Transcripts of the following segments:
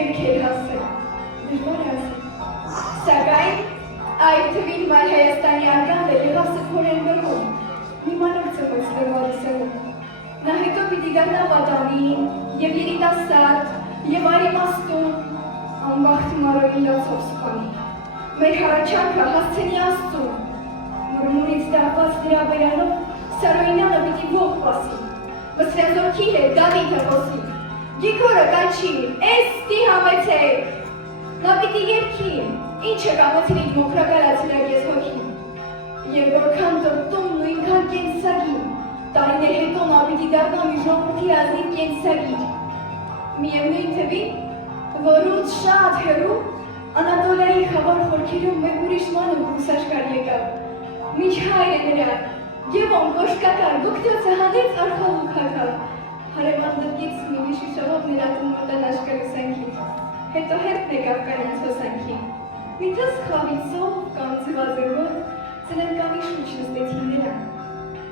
երգեր հասել, դժվար հասել, սակայն այդ թվին մայր Հայաստանի արգանդը եղավ սփորեն գրում, մի մանր ծմոց դրվարի սեղում, նա հետո պիտի գարնա պատանին, և երիտասարդ, և արիմաստուն, անբախտ մարովին լացով սպանի, մեր հարաչանքը հասցենի աստուն, մրմուրից դահված դրա բերանով, Սարոյնյանը պիտի ող պասի, վսրեզորքի հետ Դավիթը խոսի, գիքորը կանչի, էս ստի համեցեք, նա պիտի երկի, ինչը կամեցրիք մոխրագարացրակ ես հոգին, և որքան տրտում ու ինքան կենսագին, տարիներ հետո նա պիտի դառնա մի ժողովրդի ազնիվ կենսագիր, միևնույն թվին, որոնց շատ հեռու Անատոլիայի խավար խորքերում մեկ ուրիշ մանուկ ռուսաշկար եկավ, մինչ հայր է նրան, Գևոն կոշկակար, գուկտյոցը հանեց արխալուկ հակավ, հարևան դրկից մի վիշիշողով ներատում մտան աշկարուսանքին, հետո հերթն եկավ կանանց հոսանքին, միթս խավիցով կամ ձվածերով ծննդկանի շուչ նստեցին նրան,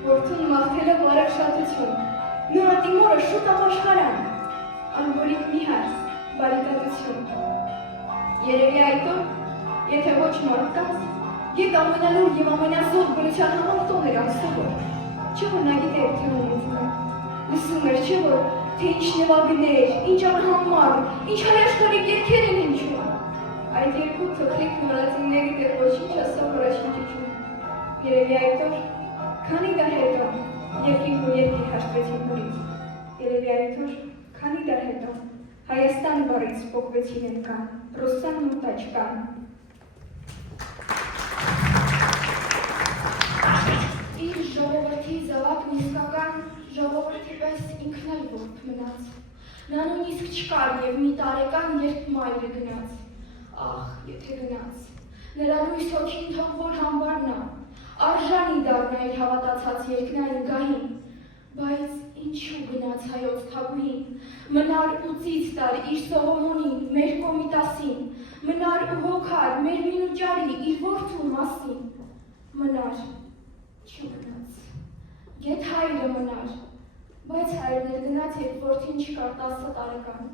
որդուն մաղթելով արագշատություն, նորատի մորը շուտ ապաշխարան, անվորիկ մի հարց, բարիտատություն, երևի այդով, եթե ոչ մարդկանց, Գետ ամենալուր և ամենազոր բնության համար տոն էր անսովոր, չէ որ նա գիտեր թե ունից նա, լսում էր չէ որ թե ինչ նվագներ, ինչ անհամար, ինչ հայաշխարիկ երգեր են հնչում, այդ երկու թխրիկ նորածինների դեռ ոչինչ ասով առաջին ճիչում, երևի այդ օր, քանի դար հետո, երկինք ու երկիր հաշտվեցին նորից, երևի այդ օր, քանի դար հետո, Հայաստան բարից պոկվեցին են կան, Ռուսանն ու տաչկան, իր ժողովրդի զավակն իսկական ժողովրդի պես ինքն էլ որբ մնաց, նա նույնիսկ չկար և մի տարեկան երբ մայրը գնաց, ախ, եթե գնաց, նրա լույս հոգին թող որ համբարնա, արժանի դառնա իր հավատացած երկնային գահին, բայց ինչու գնաց հայոց թագուհին, մնար ու ծից տար իր Սողոմոնին, մեր Կոմիտասին, մնար ու հոգար մեր մինուճարի իր որդու մասին, մնար, չգնաց, գետ հայրը մնար, բայց հայրն էր գնաց, երբ որդին չկար 10 տարեկան,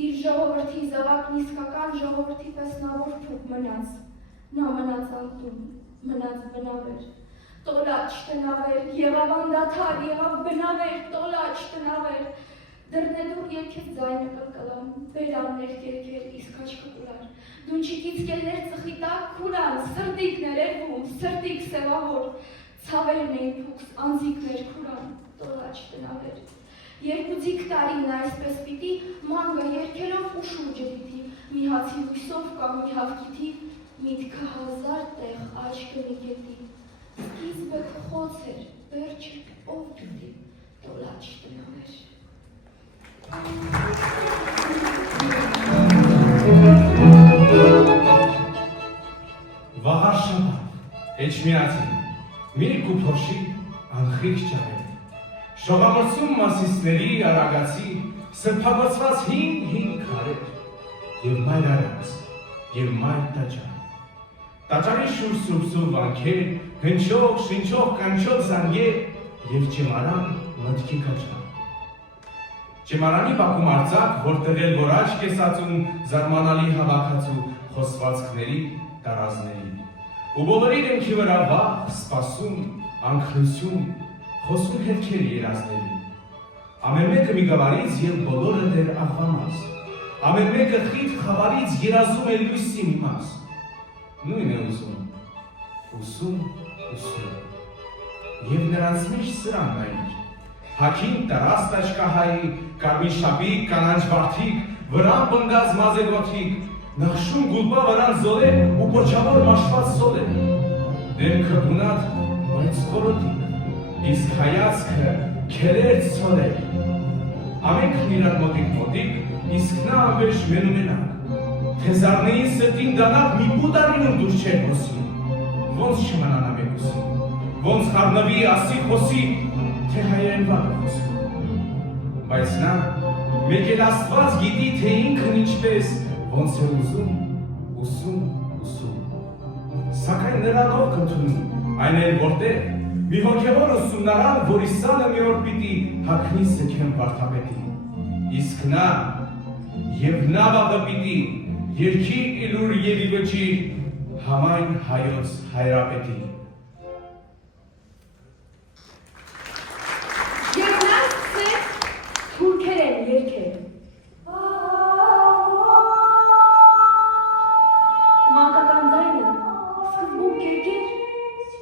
իր ժողովրդի զավակն իսկական ժողովրդի պես նա որփուկ մնաց, նա մնաց ալտուն, մնաց բնավեր, տոլաչ տնավեր, եղավ անդադար, եղավ բնավեր, տոլաչ տնավեր, դռնեդուր երկեց ձայնը կլկլան, բերաններ կերկեր, իսկ աչկկուլար, դունչիկից կելներ ծխիտակ կուրան, սրտիկներ երվում, սրտիկ սևավոր, Ցավերն էին փուքս, անձիկներ քուրան, տոլաչ տնավեր, երկուձիք տարին այսպես պիտի, մանգը երկելով ու շուրջը դիտի, մի հացի լույսով կամ մի հավկիթի, միտքը հազար տեղ աչքը մի կետի, սկիզբը խոց էր, վերջը ով գիտի, տոլաչ տնավեր։ Վահար շաբաթ, էջմիածին, Միրիկ ու փոշի անխիղճ ճարեր, շողամրցում մասիսների արագացի, սրբագործված հին քարեր, և մայր արած, և մայր տաճար, տաճարի շուր սուրբսու վանքեր, հնչող, շնչող, կանչող զանգեր, և ճեմարան մտքի կաճար։ Ճեմարանի բակում արձակ, որտեղ էլ որ աչք է սածում զարմանալի հավաքածու խոսվածքների, տարազների, ու բոլորի դեմքի վրա վախ, սպասում, անքնություն, խոսում հետքեր երազների, ամեն մեկը մի գավարից և բոլորը դեր աղվամաս, ամեն մեկը խիտ խավարից երազում է լույսի մի մաս, նույն է ուսում, և նրանց մեջ սրանն այր, հակին տարած տաչկահայի, կարմիր շապիկ, կանանչ վարդիկ, վրան բնգած մազեգոթիկ, նախշում գուլպա վրան զոլեր ու պոչավոր մաշված սոլեր, դեմքը բունատ բայց խորոտիկ, իսկ հայացքը քերերց ցոլեր, ամենքն իրար մոտիկ, իսկ նա անվերջ մենումենակ, թեզարնեին սրտին դանակ մի բուտարինում դուր չեր հոսի, ոնց չմանան ամեկուսի, ոնց խարնվի ասի խոսի, թե հայերեն վատ խոսի, բայց նա մեկ էլ աստված գիտի, թե ինքն ինչպես, ոնց է ուսում, սակայն նրանով կընդունում, այն էլ որտեղ, մի հոգևոր ուսումնարան, որի սանը մի օր պիտի հագնի սեքեն վարդապետին, իսկ նա եւ նավաղը պիտի երկի իլուր եւ իվճի համայն հայոց հայրապետի։ Եվ նրանց սեր թուրքեր են երգել։ Մանկական ձայնը սկզբում կերկեր,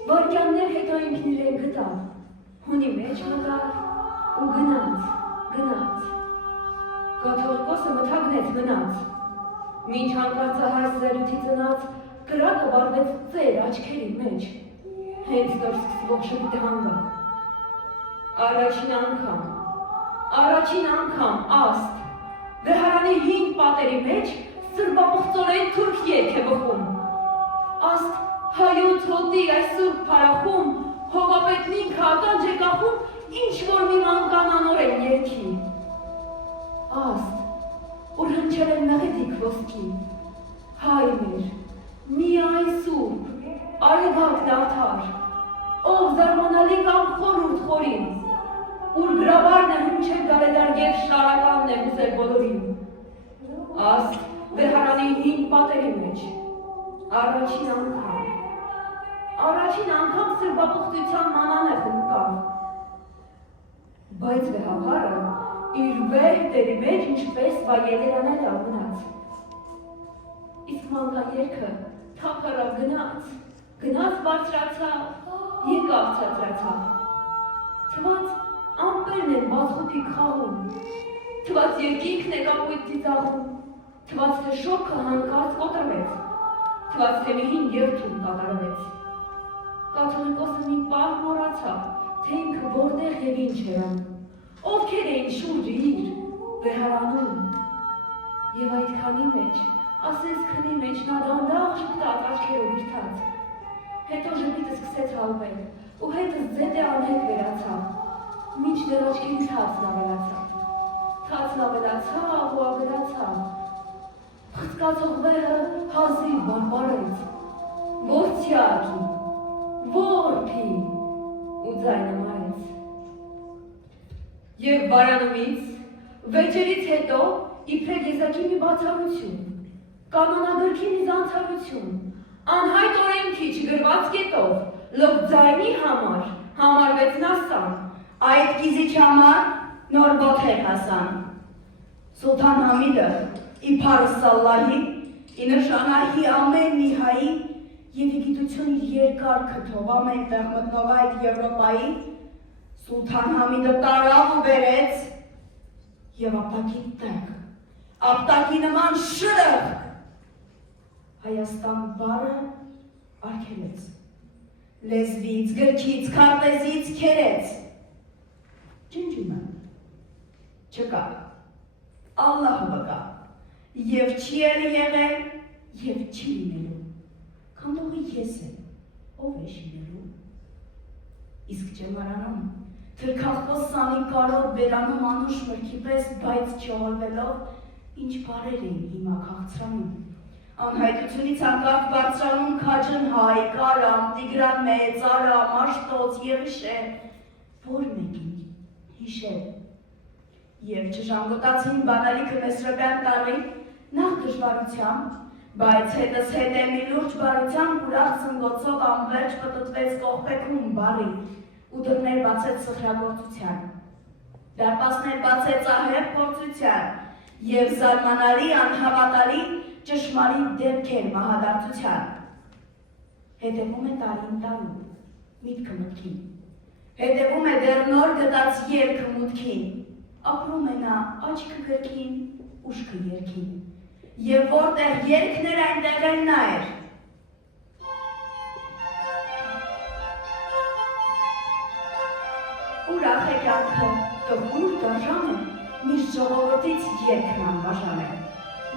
վարկյաններ հետո ինքն իրեն գտավ, հունի մեջ մտավ ու գնաց։ Կաթողիկոսը մթագնեց մնաց, մինչ հանկարծահայս զերույթի ծնած կրակը վառվեց ծեր աչքերի մեջ, հենց նոր սկսվող շպիտը հանգավ։ Առաջին անգամ աստ, վեհարանի հին պատերի մեջ սրբամղծորեն թուրք երգ է բխում։ Աստ հայոց հոտի այս սուրբ փարախում, հողապետն ինքը ականջ է կախում, ինչ-որ մի մանկան անորեն երգի։ Աստ, որ հնչել են մեղեդիկ ոսկի, հայ մեր, միայն սուրբ, արեգակ դարդար, ով զարմանալի կամ խորուրդ խորին, ուր գրավարն է հնչել գարեդարգել շարականն է ուզել բոլորին։ Աստ, վեհարանի հին պատերի մեջ, առաջին անգամ սրբապղծության մանան է խմկավ, բայց վեհավարը իր վեր տերի մեջ ինչպես վայել էր անել ամնաց։ Իսկ մանկան երգը թափառավ գնաց բարձրացավ, եկավ ցածրացավ։ Թված ամպերն են բացխոփիկ խաղում, թված երկինքն է կապույտ ծիծաղում, թված թե շոքը հանկարծ կոտրվեց, թված թե մի հին երթում կատարվեց։ Կաթողիկոսը մի պահ մոռացավ, թե ինքը որտեղ եւ ինչ էր անում, ովքեր էին շուրջը իր վեհարանում։ Եվ այդքանի մեջ, ասես քնի մեջ նա դանդաղ ժպտաց աչքերով իրթաց, հետո ժպիտը սկսեց հալվել ու հետս ձետ է անհետ վերացավ, մինչ դեռ աչքերի թացն ավելացավ ու ավելացավ, խցկացող վեհը հազիվ բարբարեց, որդյակի, որփի ու ձայնը մարեց։ Եվ վարանումից, վեճերից հետո իբրև եզակի մի բացառություն, կանոնագրքի մի զանցառություն, անհայտ օրենքի չգրված կետով, լոկ ձայնի համար համարվեց նասան, այդ կիզիչ համար նոր ոտեր հասան։ Սուլթան Համիդը իբարը Սալլահի, ի նշանահի ամեն մի հայի և ի գիտություն իր երկար քթով ամեն տեղ մտնող այդ Եվրոպայի, Սուլթան Համիդը տարավ ու բերեց և ապտակի տեղ, ապտակի նման շրըղ Հայաստան բարը արգելեց, լեզվից, գրքից, քարտեզից քերեց, ջնջում եմ, չկա, Ալլահը վկա, և չի էլ եղել, և չի լինելու, քանդողի ես եմ, ով է շինելու, իսկ ճեմարանում, թրքախոս սանի կարոտ բերանում անուշ մրքի պես, բայց չողորվելով, ինչ բարեր էին հիմա քաղցրանում, անհայտությունից անկախ բարձրանում քաջն հայ, կարամ, տիգրան մեծ, արամ, աշտոց, եղիշեր, որ մեկին հիշել, և չժանգոտացին բանալիքը Մեսրոպյան տարի, նախ դժվարությամբ, բայց հետս հետ է մի լուրջ բարությամբ ուրախ զնգոցով անվերջ պտտվեց կողպեքում բարի ու դռներ բացեց սխրագործության, դարպասներ բացեց ահեղ գործության և զարմանալի անհավատալի ճշմարիտ դեպքեր մահադարձության։ Հետևում է տարին տարու, միտքը մտքին, հետևում է դեռ նոր գտած երգը մուտքին, ապրում է նա աչքը գրքին, ուշքը երգին, և որտեղ երգներ այնտեղ էլ նա էր։ Ուրախ է կյանքը, տղուր դաժան է, միշտ ժողովրդից երգն անբաժան է։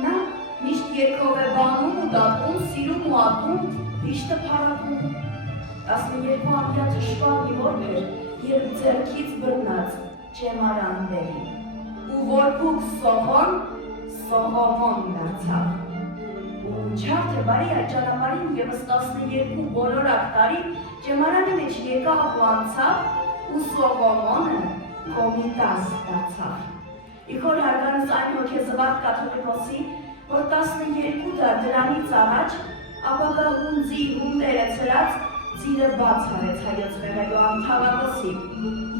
Նա միշտ երգով է բանում ու դատում, սիրում ու ատում, վիշտը փարատում։ 12-ամյա ճշմար մի օր էր, երբ ձեռքից բռնած ճեմարան բերի, ու որբուք Սողոն, Սողոմոն դարձավ։ Ու չարդը բարի այդ ճանապարհին ևս 12 բոլորակ տարի ճեմարանի մեջ եկավ ու անցավ, ու Սողոմոնը Կոմիտաս դարձավ։ Իքոր հարգանս այն հոգեզվարդ կաթոլիկոսի, որ 12 դար դրանից առաջ ապակա հունձի հունտերը ծրած ծիրը բաց հարեց հայոց մեղելու ամթավակոսի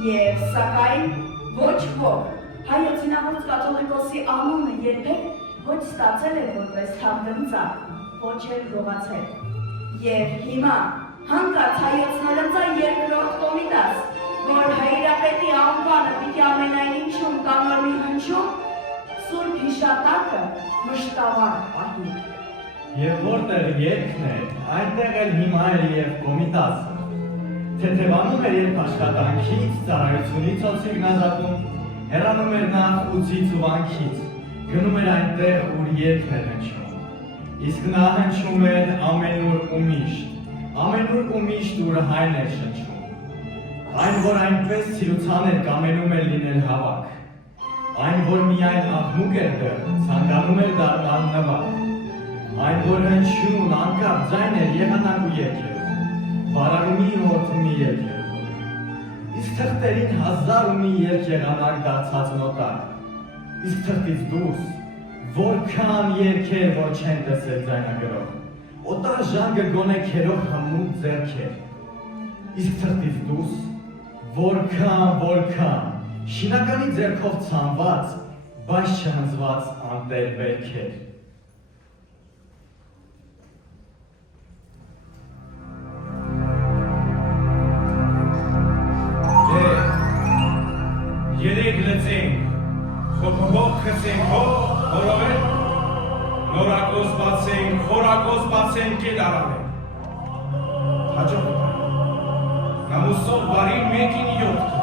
և սակայն ոչ ոք հայոց ինամորձ կաթոլիկոսի անունը երբեք ոչ ստացել է որպես թաղդմծակ, ոչ էլ գողացել։ Եվ հիմա հանկարծ հայոց նորընծա երկրորդ կոմիտաս, որ հայրապետի անվանը պիտի ամենայն ինչում կանորմի հնչում, սուրբ հիշատակը մշտավան պահի։ Եվ որտեղ երկն է, այնտեղ էլ հիմա էր և կոմիտասը։ Թեթևանում էր երբ աշխատանքից, ծառայությունից օձիքն ազատում, հեռանում էր նախ ուծից ու վանքից, գնում էր այնտեղ, ուր երկն էր հնչում։ Իսկ նա հնչում էր ամենուր ու միշտ, ուր հայն էր շնչում։ Այն, որ այնպես սիրուցան էր կամենում էր լինել հավաք, այն, որ միայն աղմուկ էր դեռ, ցանկանում էր դառնալ նվագ, այն, որ հնչյուն անկապ ձայն էր եղանակ ու երգերով, վարարումի ու հոթումի երգերով, իսկ թղթերին հազար ու մի երգ եղանակ դարձած նոտար, իսկ թղթից դուրս, որքան երգեր, որ չեն տեսել ձայնագրող, օտար ժանգը գոնե քերով հմուտ ձեռքեր, իսկ թղթից դուրս, որքան, շինականի ձեռքով ցանված, բայց չհնձված անտեր վերքեր։ Երեք լծենք, խոփոփող խցենք հո, որովեր, նորակոս բացենք, խորակոս բացենք կետ արավենք։ Հաջող նամուսով բարի մեկին յոտ կտա։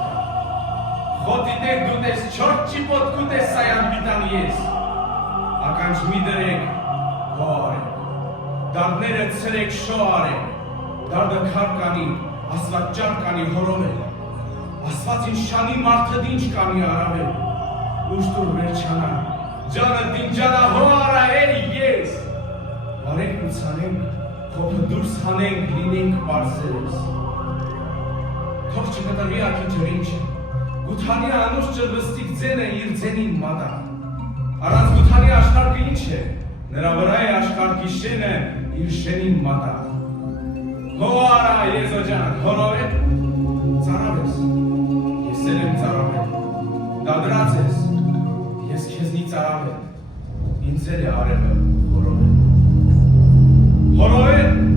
Խոտիտեք դուտես չորդ ճիպոտ կուտես սայան բիտան ես։ Ականջ մի դրեք, հո արեք, դարդները ծրեք շո արեք, դարդը քար կանի, ասված ճար կանի հորովել, ասվածին շանի մարդը դինչ կանի արավել, ուշտուր վերջանա, ջանը դինջանա հո արա էի ես, բարենք ու ցանենք, խոփը դուրս հանենք, լինենք պարզերս, թող չկտրվի ակի ջրինչը, գութանի անուշ ջրվստիկ ձեն է իր ձենին մադա, առանց գութանի աշխարհը ինչ է, նրա վրա է աշխարհի շենը իր շենին մատա, հո արա եզո ջան, հորով է, ծարավ ես, ես էլ եմ ծարավ է, դադրած ես, ես քեզնի ծարավ է, ինձ էլ է արևը հորով է, հորով է,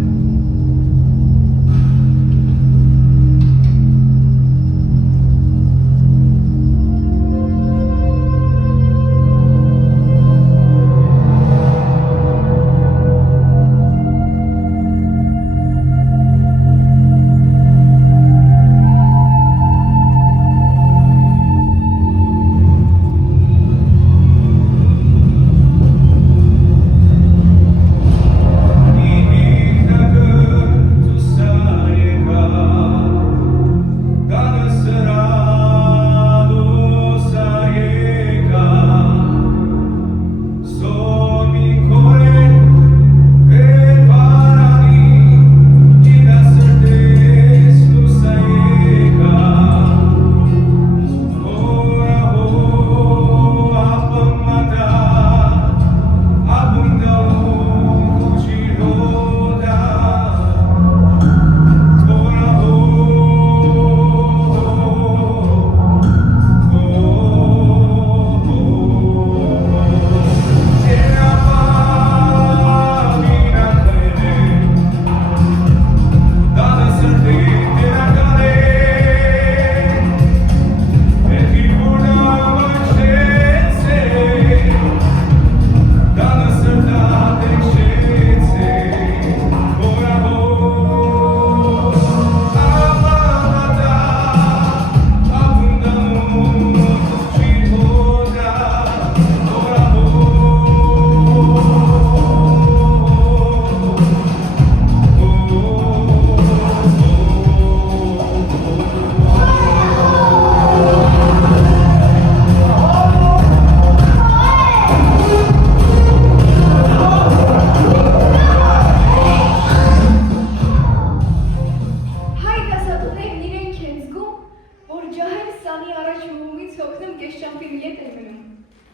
որ ջահել սանի առաջ ուղումից հոգնեմ կես ճամպի մի ետ էր մնում։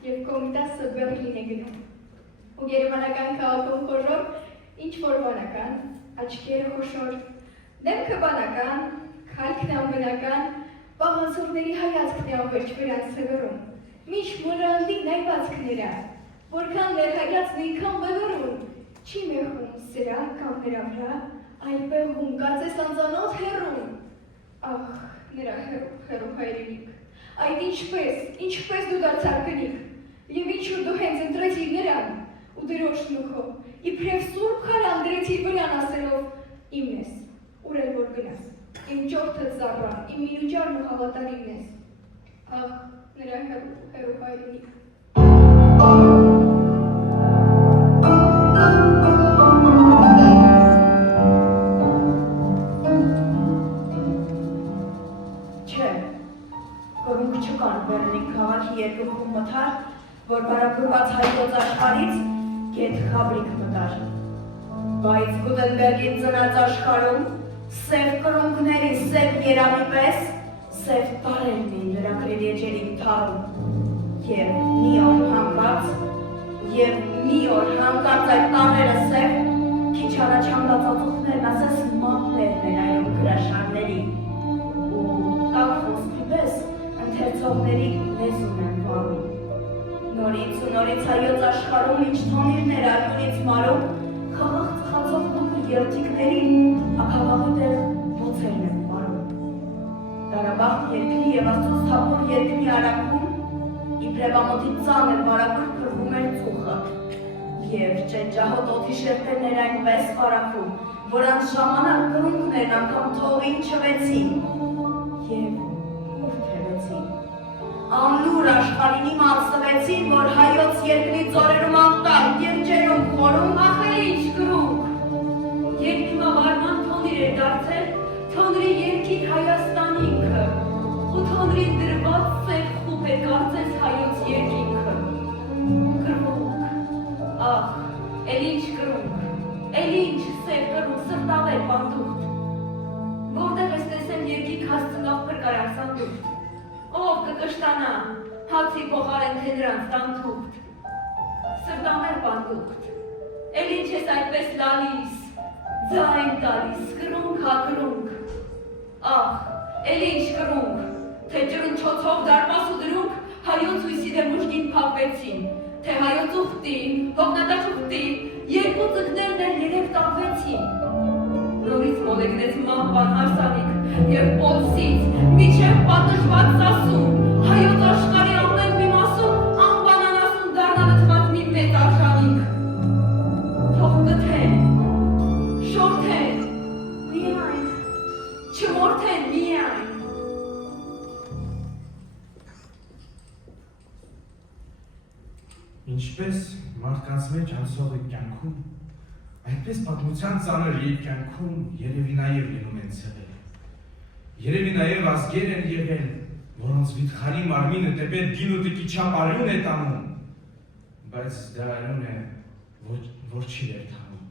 և կոմիտասը Բեռլին է գնում։ Ու գերմանական քաղաքում խորհոր, ինչ-որ բանական, աչքերը խոշոր, դեմքը բանական, քայքն անբնական, պաղանցորների հայացքն է անվերջ վրան սևեռում, միշ մուրանդի նայվածքները, որքան ներհայացն ինքան բևեռում, չի մեխում սրա կամ նրա վրա, այլ բեղում կարծես անծանոթ հեռում, ախ, նրա հեռու հայրենիք, այդ ինչպես դու դարձար կնիկ, և ինչու դու հենց ընտրեցիր նրան, ու դրոշն ու քո, իբրև սուրբ խարան դրեցիր վրան ասելով, իմն ես, ուր էլ որ գնաս, իմ ճորթը ծառան, իմ մինուջարն ու հավատարիմն ես, ախ, նրա հեռու հայրենիք։ Չէ, կորունք չկան Բեռլին քաղաքի երկրքում մթար, որ բարապուրված հայոց աշխարից գետ խաբրիկ մտար։ Բայց Գուտենբերգին ծնած աշխարում սև կրունկների սև երամի պես սև տարերն էին լրակրել եջերին թարում։ Եվ մի օր հանկարծ այդ տարերը սև քիչ առաջ հանգածածուխներն ասես մատներն են այրում գրաշարների ու տակ խոսքի պես ընթերցողների լեզուն են վարում։ Նորից ու նորից հայոց աշխարհում ինչ թոնիրներ արյունից մարում, խաղաղ ծխացող դուք երթիկներին ակավաղի տեղ ոցերն են մարում։ Դարաբաղթ երկրի և աստուց թափոր երկրի արակում, իբրև ամոթի ծանր բարակույր փրվում էր ծուխը, և ճենճահոտ օդի շերտերներ այնպես պարակում, որ անժամանակ կրունկներն անգամ թողին չվեցին, և ուր թևեցին։ Անլուր աշխարհին իմացվեցին, որ հայոց երկրի ծորերում անտառ, երջերում խորում ախել ինչ կրունկ։ Երբ հիմա վարման թոնիր է դարձել, թոնրի երկիր Հայաստան ինքը, ու թոնրի դրված սև խուպ է կարծես հայոց երկինքը։ Կրունկ, ախ, էլ ինչ կրունկ, էլ ինչ սև կրունկ, սրտավեր պանդուխտ։ Որտեղ ես տեսել երկիկ հասցնող փրկարան սանդուխտ, ով կկշտանա, հացի փոխարեն թե նրանց տանթուղթ, սրտամեր պանդուխտ, էլ ինչ ես այդպես լալիս, ձայն տալիս, կրունկ հա կրունկ, ախ, էլ ինչ կրունկ, թե ջրնչոցով դարպաս ու դրունկ հայոց հույսի դեմ ուժգին փակվեցին, թե հայոց ուխտի, հոգնադաշ ուխտի, երկու ծգներն էլ երև տապվեցին, նորից մոլեգնեց մահվան հարսանիք և պոլսից միջև պատժված սասում, հայոց աշխարի ամեն մի մասում անբանանասուն դառնալը թված մի մեծ արժանիք, թող կթեն, շորթեն, միայն, չմորթեն միայն։ Ինչպես մարդկանց մեջ անցող կյանքում, այդպես պատմության ծանր երկյանքում երևի նաև լինում են ցեղեր։ Երևի նաև ազգեր են եղել, որոնց վիթխարի մարմինը տեպետ դին ու տիկի չափ արյուն է տանում, բայց դա արյուն է, որ չի վերթանում։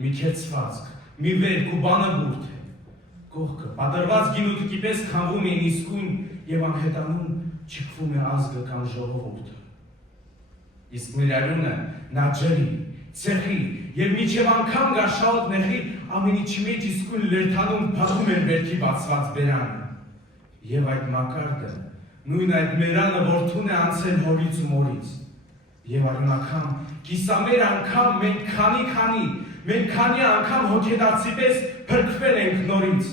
Մի քեցվածք, մի վերք ու բանը բուրդ է, կողքը պատրված գին ու տիկի պես քանվում էին իսկույն և անհետանում չքվում է ազգը կամ ժողովուրդը։ Իսկ մեր արյունը նա ջրի, ցեխի և միջև անգամ գաշաոտ նեղի ամեն ինչի մեջ իսկույն լերթանում փակում էր վերքի բացված բերանը։ Եվ այդ մակարդը, նույն այդ մերանը որդուն է անցել հորից ու մորից։ Եվ արյունական, կիսամեր անգամ մենք քանի անգամ հոգեդարձի պես փրկվել ենք նորից։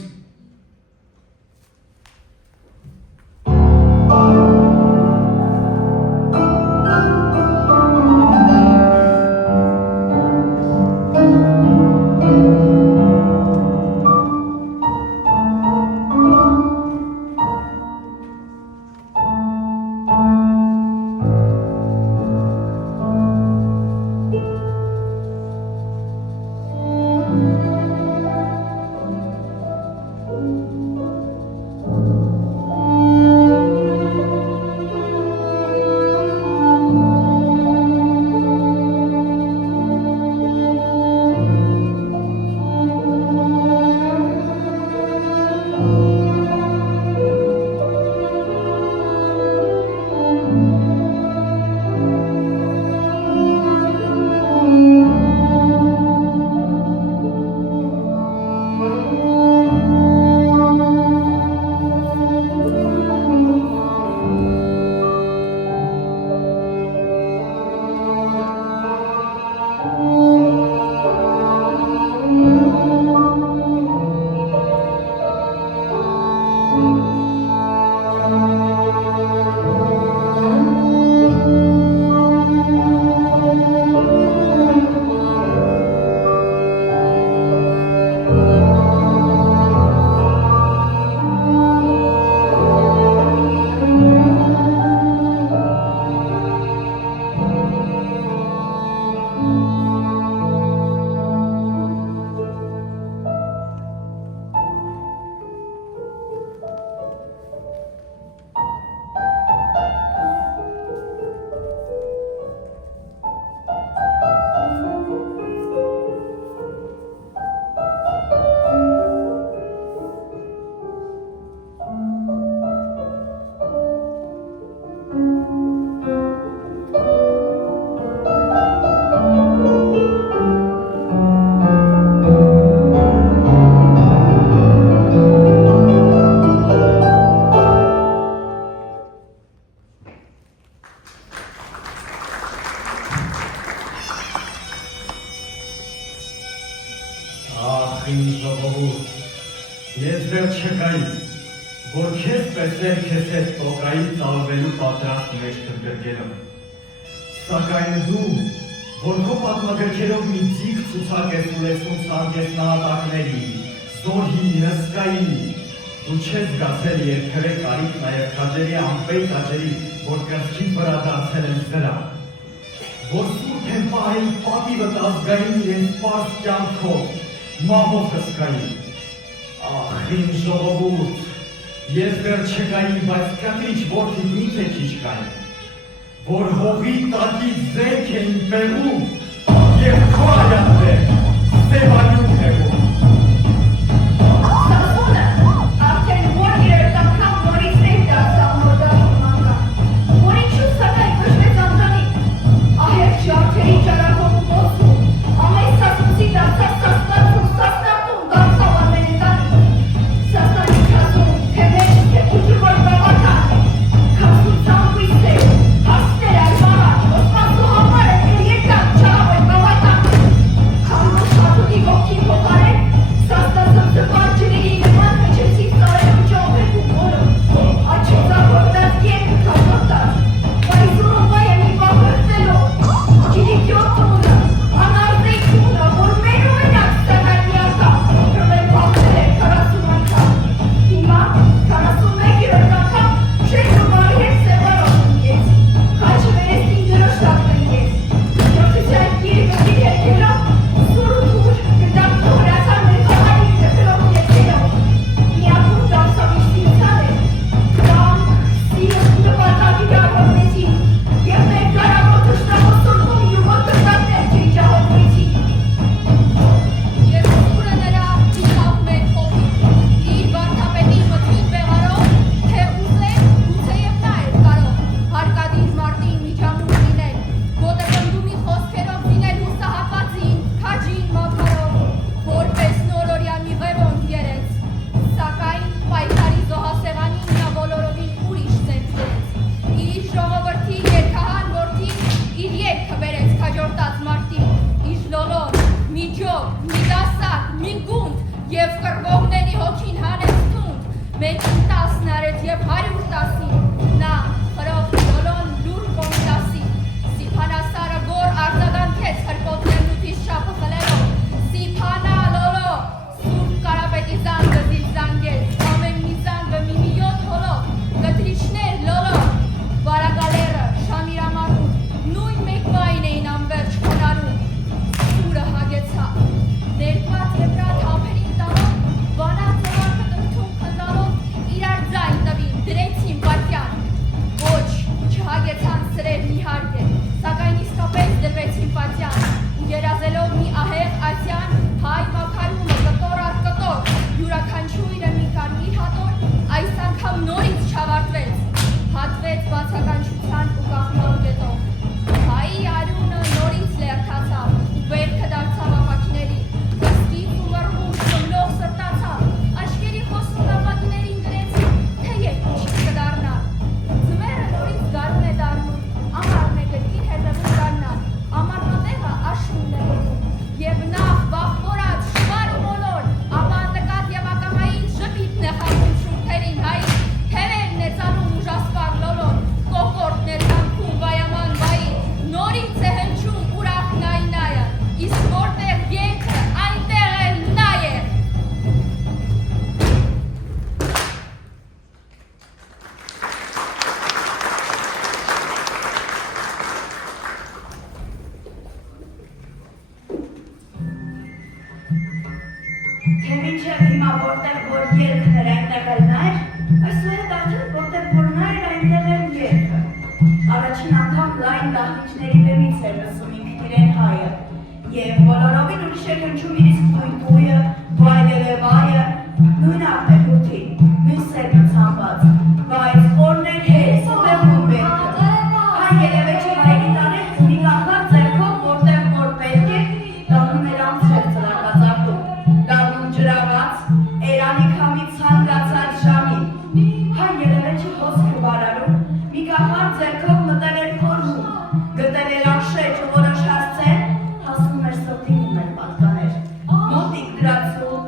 իմ ժողովուրդ, ես դեռ չկայի, որ քեզ տեսել քեզ հետ տոկայի ծալվելու պատրաստ մեջ կրկրկելով։ Սակայն դու, որ քո պատմագրքերով մի ձիգ ցուցակ ես ունեցնում ցանկես նահատակների, զոհի, հսկայի, դու չես զգացել երբևէ կարիք նաև քաջերի անպետ աճերի, որ կրծքի վրա դարձել են սրա, որ սուրբ են պահել պատիվդ ազգային իրենց պարզ կյանքով, մահով հսկային։ Ախ, իմ ժողովուրդ, ես դեռ չկայի, բայց կտրիչ որդի միթե քիչ կային, որ հողի տակից զենք էին պեղում և քո այատն է սևանյուն հեղում։ Սասունը արդեն որ երերդ անգամ նորից էր դարձավ նորդավի մանգան, որ ինչու սակայն կշվեց անդանի, ահեղ ջարդերի ճարակով ոսում, ամեն սասունցի դարձավ սասնատում, սասնատում դարձավ ամենետանի, սասնանի կազում, թե մեջ, թե ուջի որ բավական է, կազության կույս է, հասներ այլ մահար, ոսպասու համար է, էր երկակ չաղավ է բավական, քամրոս հատուտի ողքի փոխարեն, սասնասմսպան ջրերի նման հջեցիկ տարերում ճողվեք ու որը, աչուծավորտած երկը կազմոտած, բայզուրում բայ է մի բաղրխտելով, ջիրիկյոտունը, անարդեյքունը, որ մերում ենակ սակայն մի անգամ, հրվեն բաղրել է 40 անգամ, հիմա 41-րդ անգամ շեյթը բարի հետ սևարով ընկեց, քաչը վերեսնին դրոշակ ընկեց, յորդության գիրի վգիր երկելով, սուր ու թուր, գտակ թորացան մեր խաղարի դեպելով կեցելով, միակում դարձավ իր սիրցան էր, կամք, սիրտ նպատակի գարվորվեցին, և մեր կարավոր թշնամու սուրտում յուղոտ տշտակներ ջիջահոտվեցին։ Ես սուրը նրա իջավ մեր խոփի, իր վարդապետի մթին վեղարով, թե ուզեր, գուցեև նա էր կարող, հարկադիր մարտի միջամուր լինել, ոտեպնդումի խոսքերով դինել հուսահատվածին, քաջին մաքարով, որպես նորորյա մի ղևոնք երեց, սակայն պայքարի զոհասեղանին նա բոլորովին ուրիշ զենք դրեց, իր ժողովրդի երգահան որդին իր երգը բերեց քաջորդած մարտին, իր լոլոն, մի ջոկ, մի դասակ, մի գունդ և կռվողների հոգին հանեց թունդ, մեկին 10 արեց և 110-ին, նա խրով լոլոն լուր կոմիտասի, Սիփանասարը գոր արձագանքեց հրպոտներնութից շապը խլելով, Սիփանա լոլո, սուրբ կարապետի զանգը զիլ զանգեց, ամեն մի զանգը մի 7 հոլով, կտրիչներ լոլո, բարագալերը, շամիրամարում, նույն մեկ բայն էին անվերջ խոնարում, սուրը հագեցավ, ներկված եվրատ հապերին տալով, վանած զվարքը տրթում խնդալով, իրար ձայն տվին, դրեցին պատյան, ոչ, չհագեցան սրերն իհարկե, սակայն իսկապես դրվեցին պատյան, ու երազելով մի ահեղ ացյան, հայ մաքարումը կտոր առ կտոր, յուրաքանչյուրը մի կարմիր հատոր, այս անգամ նորից չավարտվեց, հատվեց բացականչության ու կաղնալու գետով, հայի արյունը նորից լերթացավ, ու բերքը դարձավ ապակիների, կսկից ու մռմուր շմլող սրտացավ, աչքերի խոսում ապակիներին գրեցին, թե երբ ինչից կդառնա, ձմեռը նորից գարուն է դառնում, ամառն է գրքին հետևում դառնալ, ամառնատեղը աշունն է հոտում, և նախ վախվորած շվար ու մոլոր, ապա նկատ և ակամային ժպիտն է խաղում շուրթերին հայի, թևերն է ծանում ուժասպար լոլոն, կողորտն է զանգում վայաման վային, նորից է հնչում ուրախ նայնայը, իսկ որտեղ երգը, այնտեղ էլ նա է։ Թե մինչև հիմա որտեղ որ երգն էր այնտեղ էլ նա էր, այսուհետ արդեն որտեղ որ նա էր այնտեղ էլ երգը։ Առաջին անգամ լայն դահլիճների բեմից էր լսում ինքն իրեն հայը, և բոլորովին ուրիշ էր հնչում իր իսկ նույն տույը, վայլելևայը, նույն արտեքութին, նույն սերմը ցամված, բայց որն էր հենց ուղեղում բերքը։ Այն երևէ չէ հայերի տանել մի կախված ձեռքով որտեղ որ պետք է, դառնում էր անցրել ծրակածարտում, դառնում ջրաղաց, Էրանի քամի ցանկացած ժամին։ Այն երևէ չէ հոսքը բարարում, մի կախված ձեռքով մտել էր խորհում, գտել էր անշեջ ու որոշ հասցեր, հասնում էր սրտին ու մեր պատկաներ։ Մոտիկ դրացում,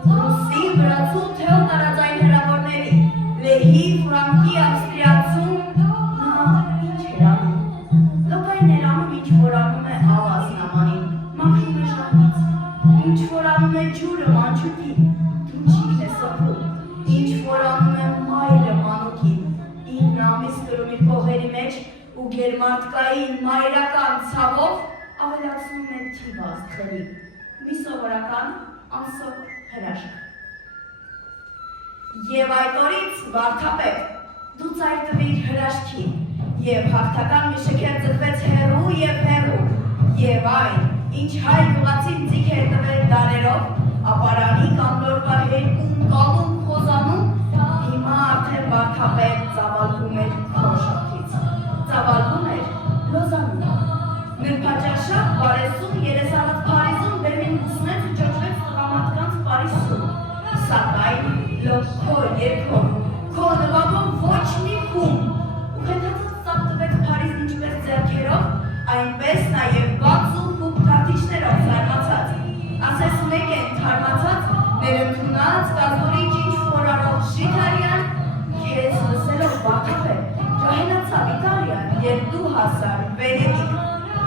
մեջ ու գերմարտկային մայրական ցավով ավելացնում են թիվը աստղերի, մի սովորական անսով հրաշք։ Եվ այդ օրից վարդապետ, դու ծայր տվիր հրաշքին, և հաղթական մի շքեր ձգվեց հեռու և հեռու, և այն, ինչ հայ գյուղացին ձիգ էր տվել դարերով, ապարանի կամ լորվա հերկում, կալում, խոզանում, հիմա արդեն վարդապետ ծավալվում էր խոշորթից, ծավալվում էր լոզանում։ Նրբաճաշակ բարեսում երեսավատ Փարիզում բերմին հուսնեց ու ճոճվեց տղամարդկանց Պարիսում, սակայն լոքո երկով, քո նվագով ոչ մի խում, ու խենթացած ծապտվեց Փարիզն ինչպես ձեռքերով, այնպես նաև բաց ու հուպ քարտիչներով զարմացած, ասես մեկ են թարմացած, ներընդունած կազորիչ ինչ խորարող Շիթարյան, քեզ լսելով վարդապետ, ջահելացավ Իտալիան, երբ դու հասար Վենետիկ,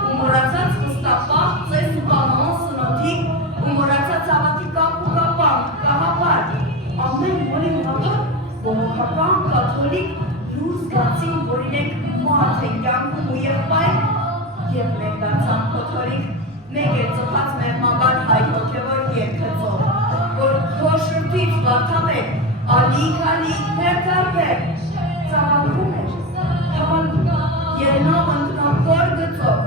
ու մոռացած խստապահ ծես ու կանոն սնոթիկ, ու մոռացած հավատի կապ ու կապանք, կահապար, ամեն մոլի ուղղապար, բողոքական, կաթոլիկ, լուր զգացին, որ իրենք մարդ են կյանքում ու եղբայր, և մենք դարձան փոթորիկ, մեկ էր ծփած մեր մամար հայ հոգևոր երկծով, որ քո շրթից վարդապետ, ալիք, փերթ առ փերթ, ծավալվում էր, թավալվում, ելնով ընտնող գծով,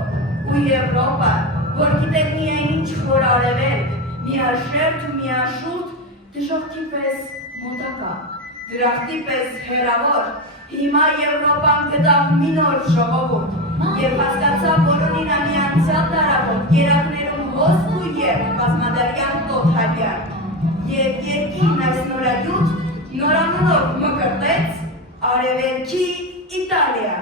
ու Եվրոպա, որ գիտեր միայն ինչ որ արևելք, միաշերտ ու միաշուրջ, դժողքի պես մոտակա, դրախտի պես հեռավոր, հիմա Եվրոպան գտավ մի նոր ժողովուրդ, և հասկացավ, որ ունի նա մի անցյալ դարավոր, երակներում ոսկ ու երկ, բազմադարյան տոթալյան, և երկիրն այս նորագյուտ նորանունով մկրտեց արևելքի Իտալիա։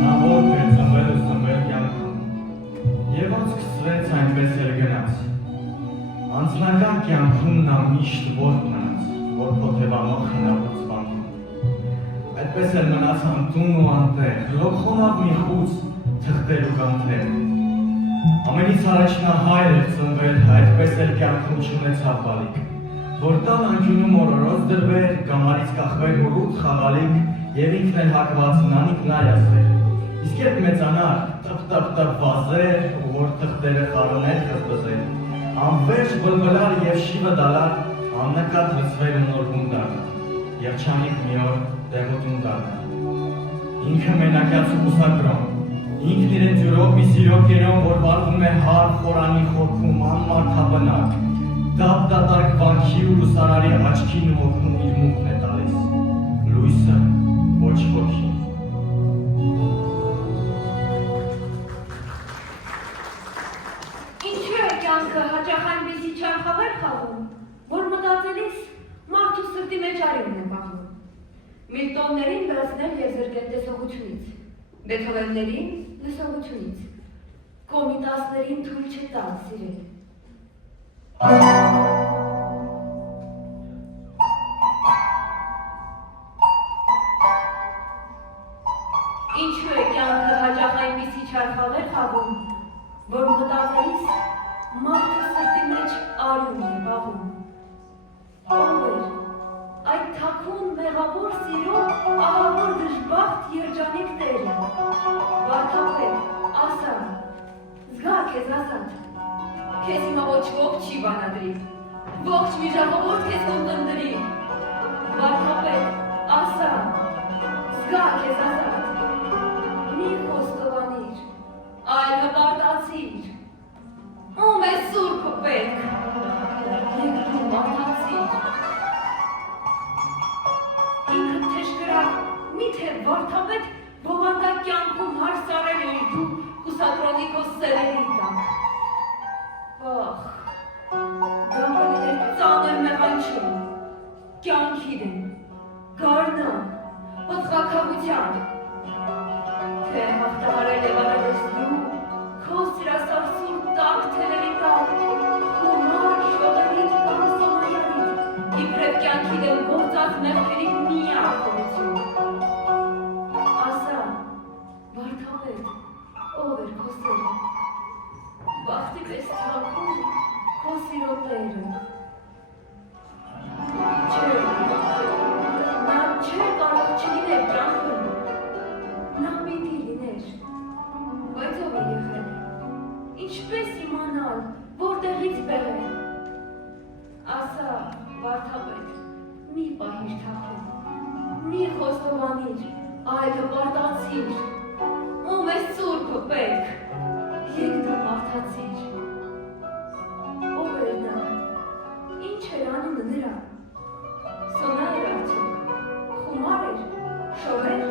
Նա ոտք էր ծնվել ու ծնվել կյանքում, և ոնց սկսվեց այնպես էր գնաց։ Անձնական կյանքում նա միշտ որդ մնաց, որ փոթևանող հինավուց բանքում։ Այդպես էլ մնաց անտուն ու անտեղ, լոքոնավ մի խուց, թղթեր ու կանթեր։ Ամենից առաջ նա հայր էր ծնվել, այդպես էլ կյանքում չունեցավ բալիկ, որ տան անկյունում օրորոց դրվեր, կամարից կախվեր հորուտ խաղալիք, և ինքն էլ հակված նանիք նայասեր։ Իսկ երբ մեծանար, տպ-տպ-տպ վազեր, ու որ թղթերը խարոներ խզբզեր, անվերջ բլբլար և շիվը դալար, աննկատ լսվեր ու նոր հում դառնա, երջանիկ մի օր դեղոտուն դառնա։ Ինքը մենակյաց ու կուսակրոն, ինքն իրեն ջուրով մի սիրո կերոն, որ վարվում է հար խորանի խորքում անմարդաբնակ, դապ դատարկ վանքի ու լուսարարի աչքին ու օգնում իր մուկն է տալիս, լույսը ոչ ոքի։ Ինչու է կյանքը հաճախ այնպիսի չարխավեր խաղում, որ մտածելիս մարդու սրտի մեջ արյունն է բաղում։ Միլտոններին վրացնել և զրկել տեսողությունից, Բեթհովեններին լսողությունից, Կոմիտասներին թույլ չտալ սիրել։ Ինչու է կյանքը հաճախ այնպիսի չարխավեր խաղում, որ մտածելիս մարդու սրտի մեջ արյունն է բաղում։ Ով էր այդ թաքուն մեղավոր սիրո ահավոր դժբախտ երջանիկ տերը։ Վարդապետ, ասա, զգա քեզ ազատ, քեզ հիմա ոչ ոք չի բանադրի, ողջ մի ժողովուրդ քեզ կընտրի։ Վարդապետ, ասա, զգա քեզ ազատ, մի խոստովանիր, այլ հպարտացիր, ում է սուրբը պետք, և դու մարդացիր։ Ինքդ թեժկրակ, միթե վարդապետ բովանդակ կյանքում հարսարել էիր դու կուսակրոնի քո սերերի տակ։ Ախ, գամբալիներ ծանր մեղանչում, կյանքի դեմ, գարնա, պտղակավության, թե հաղթահարել է վարելես դու, քո սիրասարսուր տակ թելերի տակ, խումար շողերիտ կամ սոմայարիտ, իբրև կյանքի դեմ գործած մեղքերի մի ախորություն։ Ասա, վարդապետ, ով էր քո սերը, բախտի պես թաքուն քո սիրո տերը։ մի պահիր թափում, մի խոստովանիր, այլ հպարտացիր, ում ես ծուրկը պետք, եկ դա մարդացիր։ Ով էր նա, ինչ էր անունը նրա, սոնա էր արդյոք, խումար էր, շոհեր,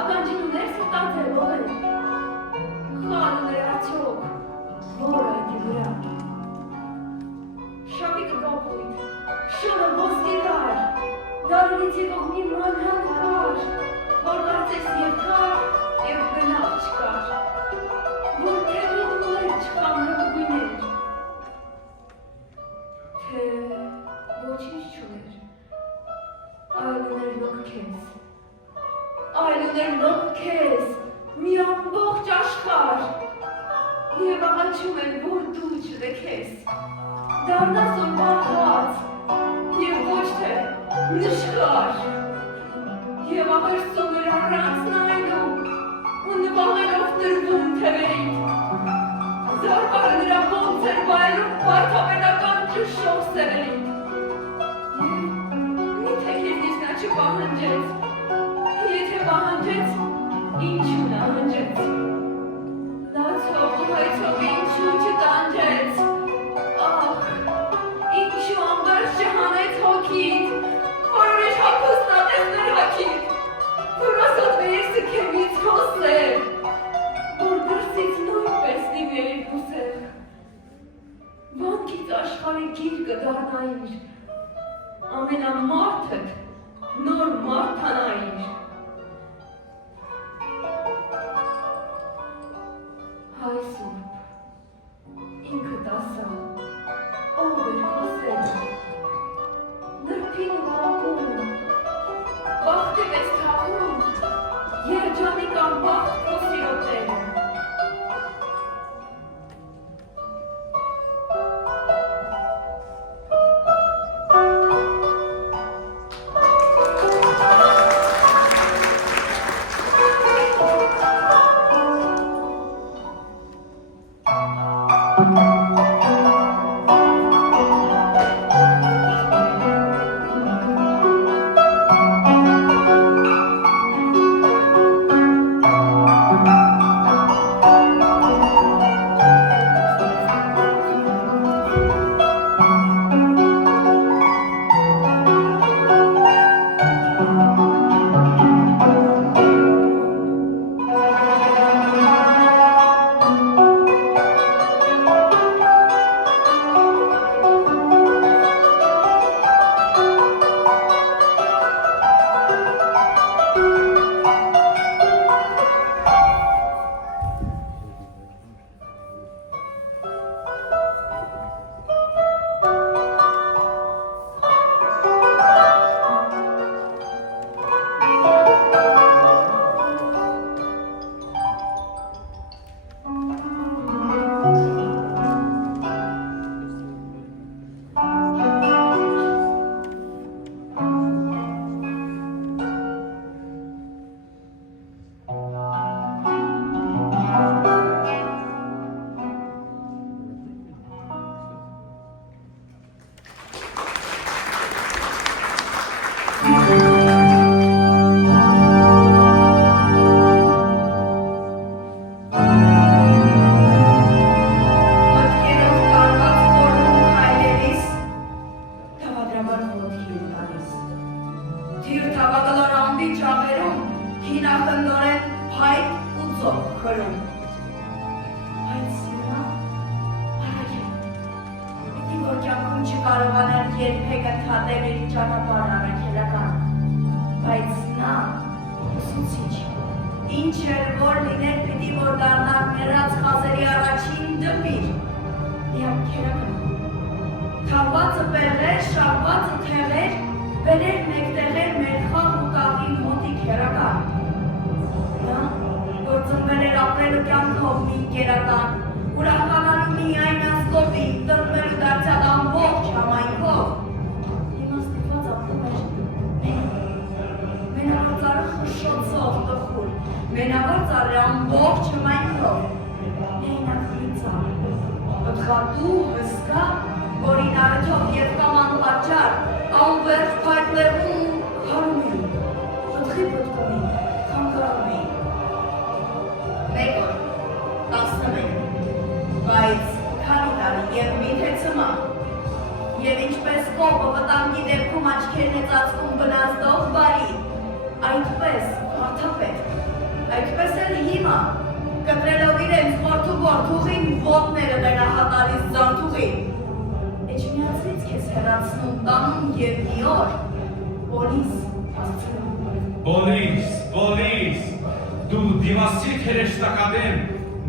ականջին ուներ ստաձել ով էր, խան ուներ արդյոք, որ այդի վրա։ Շապիկը կապույտ, շորը ոսկերար, դարունից եղող մի մանհան կար, որ կարծես և կար, և բնավ չկար, որ թևին ուներ չկան հրգույներ, թե ոչինչ չուներ, այլ ուներ լոք քեզ, այլ ուներ լոք քեզ, մի ամբողջ աշխարհ, և աղաչում էր, որ դու չլքես, դառնաս որ մահված, և ոչ թե նշկար, և աղերսում էր առանց նայելու, ու նվաղելով տրվում թևերին, զարվարը նրա ոնց էր վայելում վարդապետական ճշշող սևերին, և միթե քեզնից նա չպահանջեց, եթե պահանջեց, ինչու նահանջեց, լացով ու հայցով ինչու չտանջեց, ախ, ինչու ամբերջ չհանեց հոգիդ, որ ուրիշ հափուսնատես ներ հակիդ, որ ասոտվեիր սքեմից քո սև, որ դրսից նույնպես նիվեր բուսեղ, վանքից աշխարի գիր կդառնայիր, ամենամարդդ նոր մարդանայիր, հայ սուրբ, ինքդ ասա, ով էր քո սերը, նրբին ու ողում, բախտի պես թաղում, երջանիկ անբախտ քո սիրոտները, Մենավոր ծառը ամբողջ հմայքով, մենակ հույծա, պտղատու, հսկա, որին արթով և կամանուղաճար, անվերջ մեծացնում բնազդող բարի, այդպես վարդապետ, այդպես էլ հիմա, կտրելով իրենց որդու որդուղին ոտները վերահատալիս զարդուղին, Էջմիածից քեզ հեռացնում տանում և մի օր պոլիս հասցնում։ Պոլիս, դու դիմասիկ հերեշտակադեմ,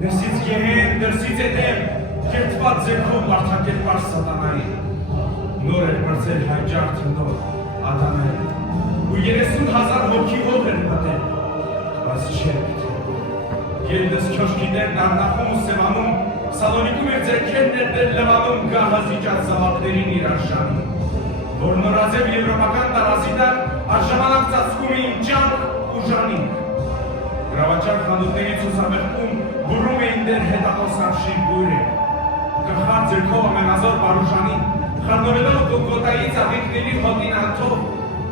ներսից գեհեն, դրսից էդեմ, կերտված ձերքով մարդակերպար սատանայի, նոր էր մրցել հայջար թնդով, ադանել, ու 30,000 հոգիվով էր մտել, բայց չէ պիտի, ելդս քյոշքի դեր դարնախում ու սևանում, Սալոնիկում էր ձերքերն էր դեր լվանում գահազիճած զավակներին իր արժանի, որ նորաձև եվրոպական տարազի դար արժամանակ ծածկում էին ճանք ու ժանինք, գրավաճար խանդուտներից ու սամեղքում բուրում էին դեր հետատոս արշին բույրը, կխար ձերքով ամենազոր բարուժանին, խանդորելով գոգոտայի ծաղիքների հոտին անթով,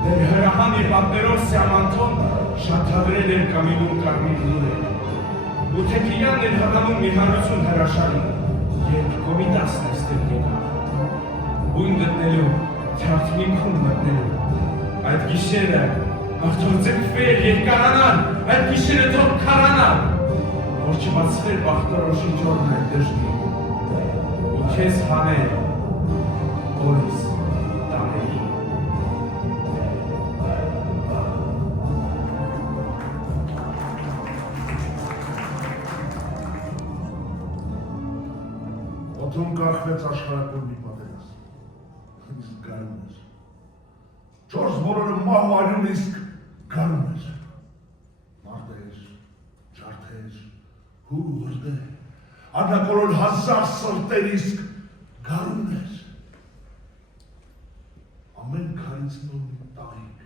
դեր հրահան իր պատներով սյամանթով, շատհադրել էր կամինում կարմիր լուրը, ու թեքիյանն էր հատանում մի հարություն հրաշանի, երբ կոմիտասն էր ստեղ եկան, բույն գտնելու, թարթմինքում մտնելու, այդ գիշերը արդոր ձգվեր երկարանան, այդ գիշերը թող քարանան, որ չբացվեր բախտորոշի ճորն էր դժնի, ու քեզ հանել, Պոլիս տանեի։ Օդում կախվեց աշխարհակում մի պատերազմ, իսկ գարուն էր, չորս բոլորը մահ ու արյուն իսկ գարուն էր, մարդեր, ջարդեր, հու հրդե, անդակորոն 1000 սրտեր իսկ գարուն էր, ամեն քարից նոր մի տաղիք,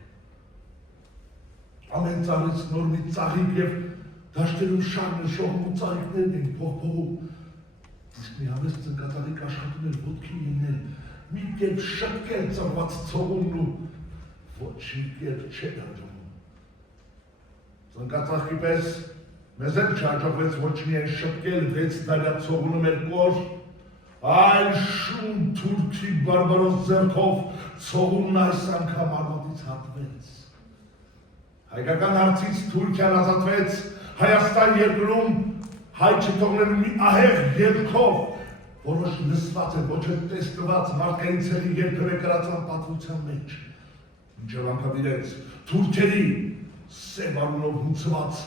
ամեն ծառից նոր մի ծաղիք և դաշտերում շարն շողում ու ծաղիքներն էին փողփողում, իսկ մի համեստ ծնկատաղիք աշխատում էր ոտքին իմնել, մի կերպ շտկել ծրված ցողունն ու ոչ մի կերպ չէր հաջողում։ Ծնկատաղի պես մեզ էլ չհաջողվեց ոչ միայն շտկել 6 դարյա ցողունը մեր կոր, այլ շուն թուրքի բարբարոս ձեռքով ցողունն այս անգամ արմատից հատվեց։ Հայկական հարցից Թուրքիան ազատվեց, Հայաստան երկրում հայ չթողնելու մի ահեղ ելքով, որոշ նստված է ոչ էլ տեսնված մարդկային ցելի երբևէ կրածան պատմության մեջ, մինչև անգամ իրենց թուրքերի սև արունով հունցված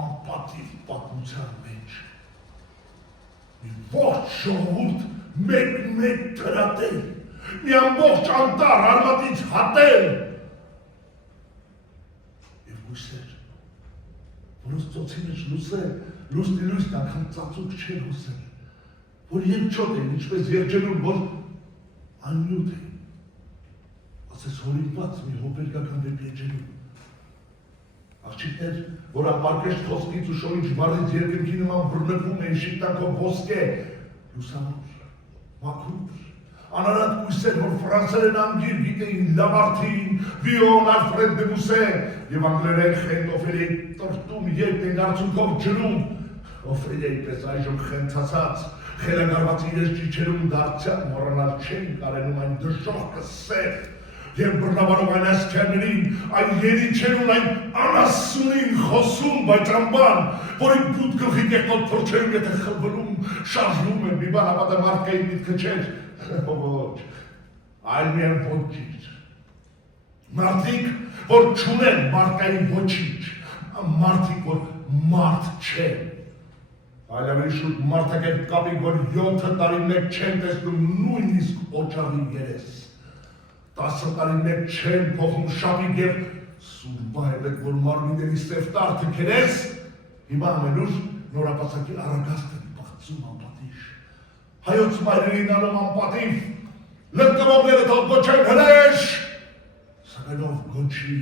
անպատիվ պատմության մեջ։ Մի ողջ ժողովուրդ մեկ թրատել, մի ամբողջ անտառ արմատից հատել և հույսեր, որոնց ծոցի մեջ լուսնի լույսն անգամ ծածուկ չէր հուսել, որ երկչոտ էին, ինչպես երջելուն, որ աննյութ էին, ասես հորինված մի հոբերգական վեպ երջելուն։ Աղջիկներ, որ ապարկեշտ խոսքից ու շորինչ բարից երկնքի նման բռնկվում էին շիկտակով ոսկե, լուսավոր, մաքուր, անարատ կույսեր, որ ֆրանսերեն անգիր գիտեին Լամարտին, Վիոն, Ալֆրեդ դե Մուսեն և անգլերեն խենթ Օֆելիայի տրտում երբ էին արդյունքով ջնում, Օֆելիայի պես այժմ խենթացած, խելագարված իրենց ճիչերում դարձյալ մոռանալ չէին կարենում այն դժոխքը սև և բռնաբարով այն ասքերներին, այն երիչերուն, այն անասունին խոսում բայճամբան, որի բութ գլխի կեղտոտ փորչերում եթե խլվլում, շարժվում է մի բան ապատը մարդկային միտքը չէր, ոչ, այլ միայն ոչինչ։ Մարդիկ, որ չունեն մարդկային ոչինչ, մարդիկ, որ մարդ չեն, այլ ավելի շուտ մարդակերպ կապիկ, որ 7 տարի մեկ չեն տեսնում նույնիսկ օճառի երես, 10 տարի մեկ չեն փոխում շապիկ և սուրբա հետ, որ մարմինների սև տարթը կերես, հիմա ամենուր նորապասակի առագաստ են պաղծում անպատիժ, հայոց մայրերին անում անպատիվ, լրտվողները թող գոչեն հրեշ, սակայն ով գոչի,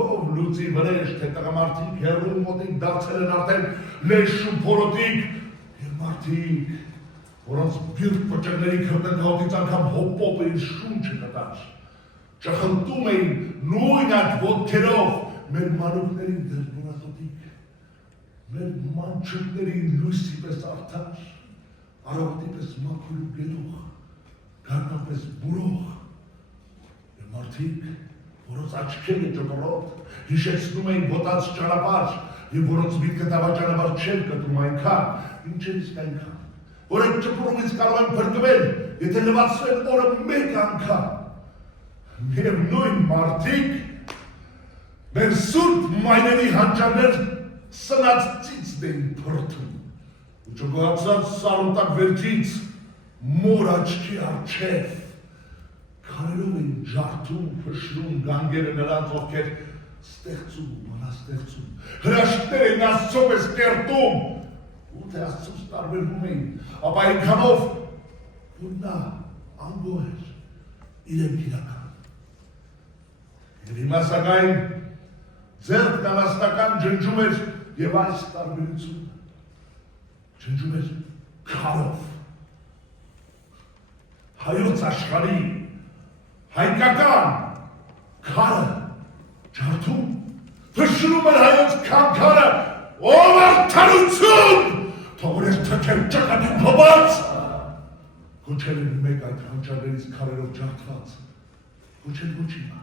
ով լուծի վրեշ, թե տղամարդիկ հեռու մոտիկ դարձել են արդեն լեշ ու փորոտիկ, և մարդիկ, որոնց բիրտ պճրների քրտնքահոտից անգամ հոպոպ էին շունչը կտար, ճխնտում էին նույն այդ ոտքերով մեր մանուկներին դեր նորազոտիկ, մեր մանչուկներին լույսի պես արդար, արավոտի պես մաքուր ու գերող, գարնապես բուրող, և մարդիկ, որոնց աչքերը ճոկռոտ, հիշեցնում էին ոտած ճանապարհ, եւ որոնց միտքը դավաճանաբար չէր կտրում այնքան, ինչեր իսկ այնքան, որ այդ ճպռումից կարող են փրկվել, եթե լվացվեն օրը մեկ անգամ։ Եվ նույն մարդիկ մեր սուրբ մայրերի հանճարներ սնած ծիծն էին փրթում, ու ճոգացած սարուտակ վերջից մոր աչքի առջև քարերով էին ջարդում, փշրում գանգերը նրանց, ովքեր ստեղծում ու բանաստեղծում, հրաշքներ էին Աստծո պես կերտում, ու թե Աստծուց տարբերվում էին, ապա այնքանով, որ նա անգոհ էր իրենք իրական։ Եվ հիմա սակայն ձեռք անաստական ջնջում էր եւ այս տարբերությունը ջնջում էր քարով։ Հայոց աշխարհի հայկական քարը ջարդում, փշրում էր հայոց քանքարը, ով արդարություն, թող էր թքել ճակատին փոփած, կոչել էր մեկ այդ հանճարներից քարերով ջարդված, կոչել ոչ հիմա,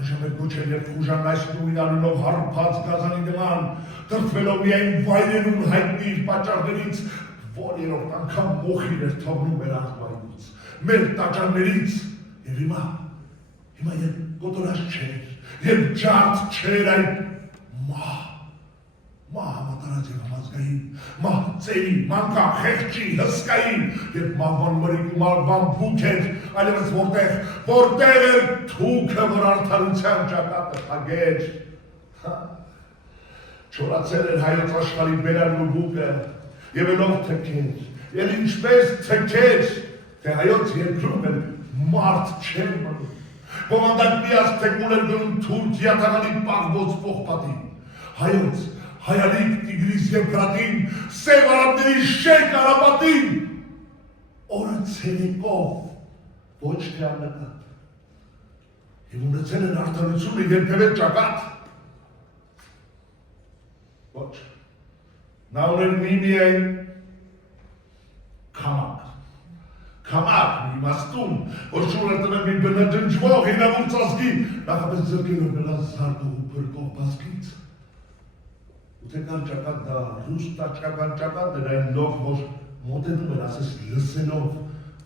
այժմ էր կոչել և խուժան այս նույն անունով հարբած գազանի նման, տրտվելով միայն վայրենուն հայտնի իր պատճառներից, որ երորդ անգամ մոխիր էր թողնում մեր աղբայնուց, մեր տաճարներից, և հիմա և կոտորած չէր, և ջարդ չէր այդ մահ համատարած և համազգային, մահ ծերի, մանկա, խեղճի, հսկային, և մահվան մրիկ ու մահվան բուք էր, այլևս որտեղ էր թուքը, որ արդարության ճակատը փագեր, չորացել էր հայոց աշխարհի բերանն ու բուկը, և ելով թքեր, և ինչպես թքեր, թե հայոց երկրում էլ մարդ չէր մնում, բովանդակ միած թեկուն էր գնում թուրք յատաղանի պաղվոց պողպատին, հայոց, հայալիկ տիգրիս Եվրատին, սև արաբների շենք արապատին, օրը ցերեկով, ոչ թե աննկատ, և ունեցել են արդարությունը երբևէ ճակատ, ոչ, նա ուներ միայն քամակ մի իմաստուն, որ շուր էր տնեմ մի բնաջնջվող հինավուրց ազգի, նախապես ձրկելով նրան զարկող ու փրկող բազկից, ու թե կան ճակատ դա ռուս տաճկական ճակատ էր այն լով, որ մոտենում էր ասես լսելով,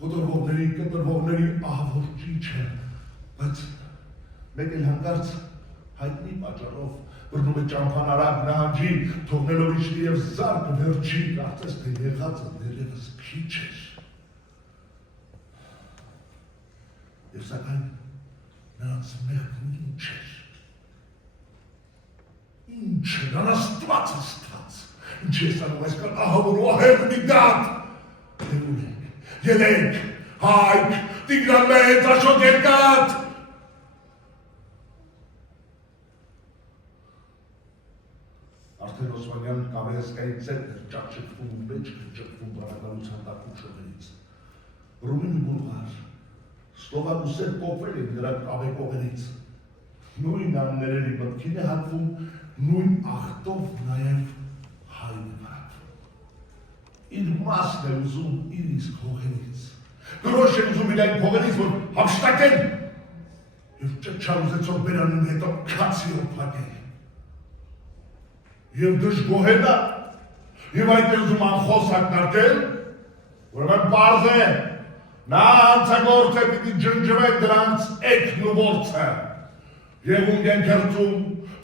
կոտրվողների, կտրվողների ահավոր ճիչը, բայց մեկ էլ հանկարծ հայտնի պատճառով բռնում է ճամփան արագ նահանջի, թողնելով իջնի և զարկը վերջի, կարծես թե եղածը դեռևս քիչ էր։ Եվ սակայն նրանց մեղքն ինչ էր։ Ինչ էր, անաստված, ինչ ես անում այսքան ահավոր ու ահեղ մի դատ։ Թե ունենք, ելենք, հայք, Տիգրան մեծ, Աշոտ երկաթ։ Արդեն Օսմանյան կավեհսկայի ծերն էր ճակճկվում ու մեջքը ճկվում բանականության տակում շողերից։ Ռումին ու բուլղար, Սլովակ ու սերբ կոպվել են նրա կավեկողերից, նույն աններելի մտքին է հատվում, նույն աղտով նաև հայն է վարատվում։ Իր մասն է ուզում իր իսկ հողերից, գրոշ է ուզում իր այն փողերից, որ հապշտակեն և ճճար ուզեցող բերանին հետո քացիով փակել։ Եվ դժգոհենա, և այդ է ուզում անխոս ակնարկել, որովհետև պարզ է, նա անցագործ է պիտի ջնջվեն դրանց էքն ու որցը, և ունգ են կերծում,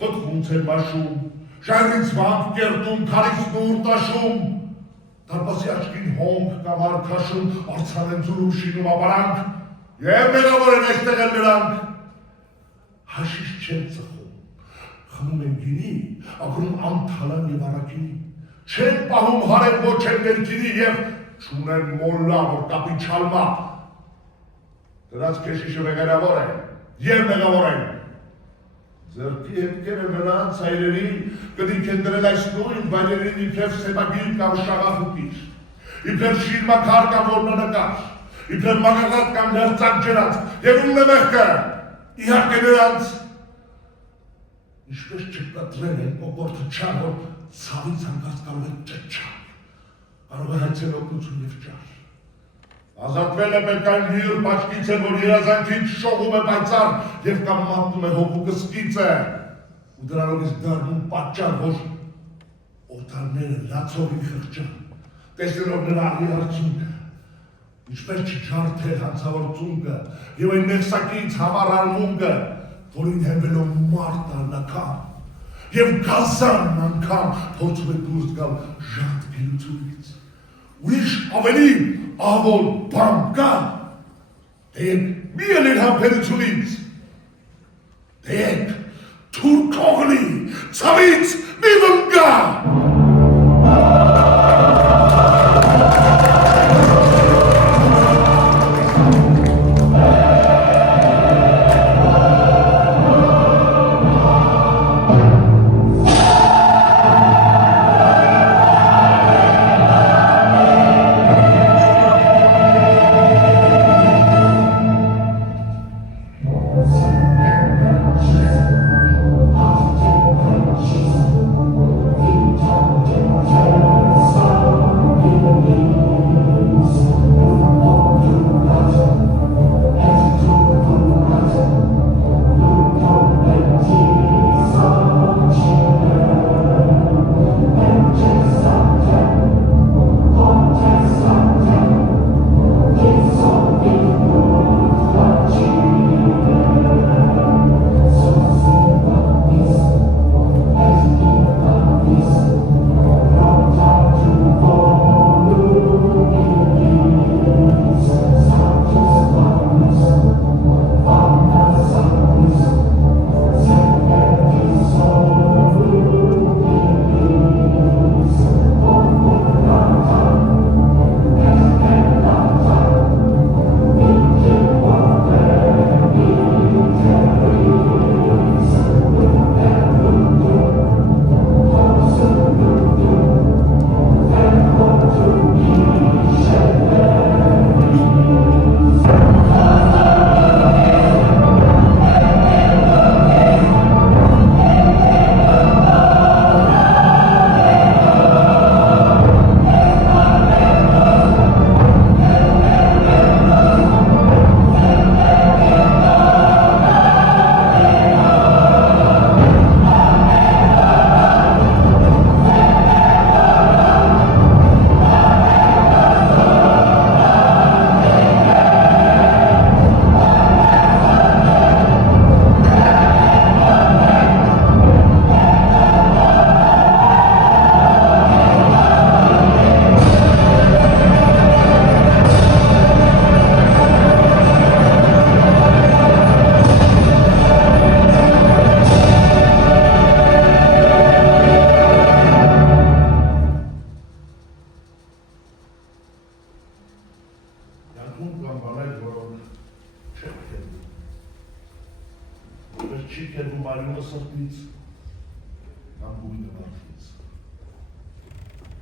պտխունց են բաշում, շայրից վանք կերտում, քարից նուր տաշում, դարպասի աչքին հոնք կամ արքաշում, արցան են ձունում շինում ապարանք, և մեղավոր են այստեղ են նրանք, հաշիշ չեն ծխում, խմում են գինի, ապրում անթալան և առակինի, չեն պահում հարև ոչ են ներքինի և չունեն մոլլա, որ կապի չալմա, դրանց կեշիշը վեգարավոր են և մեղավոր են, ձերքի հետքերը նրանց հայրերի կդիք են դրել այս նույն վայրերին իբրև սեպագիր կամ շաղախուկիր, իբրև շիրմակար կամ որմնանկար, իբրև մագաղատ կամ ներծակ ջրած, և ումն է մեղքը, իհարկե նրանց, ինչպես չկտրել են կոկորդը չար, որ ցավից հանկարծ կարող է ճճար, կարող է հայցել օգնություն և ճար, Ազատվել է պետք այն լյուր պաչկից է, որ երազանքից շողում է պայծառ և կամ մատնում է հոգու կսկից է, ու դրանով իսկ դառնում պատճառ, որ օտարները լացովին խղճան, տեսնելով նրա աղի արցունքը, ինչպես չջարդել հանցավոր ծունկը և այն մեղսակից համառ արմունքը, որին հենվելով մարդ արնակամ, և գազանն անգամ փորձում է դուրս գալ ժանտ գերությունից։ Ուրիշ ավելի ավոր բան կա, դեք մի ելիր համբերությունից, դեք թուրքողնի ցավից մի վնգա։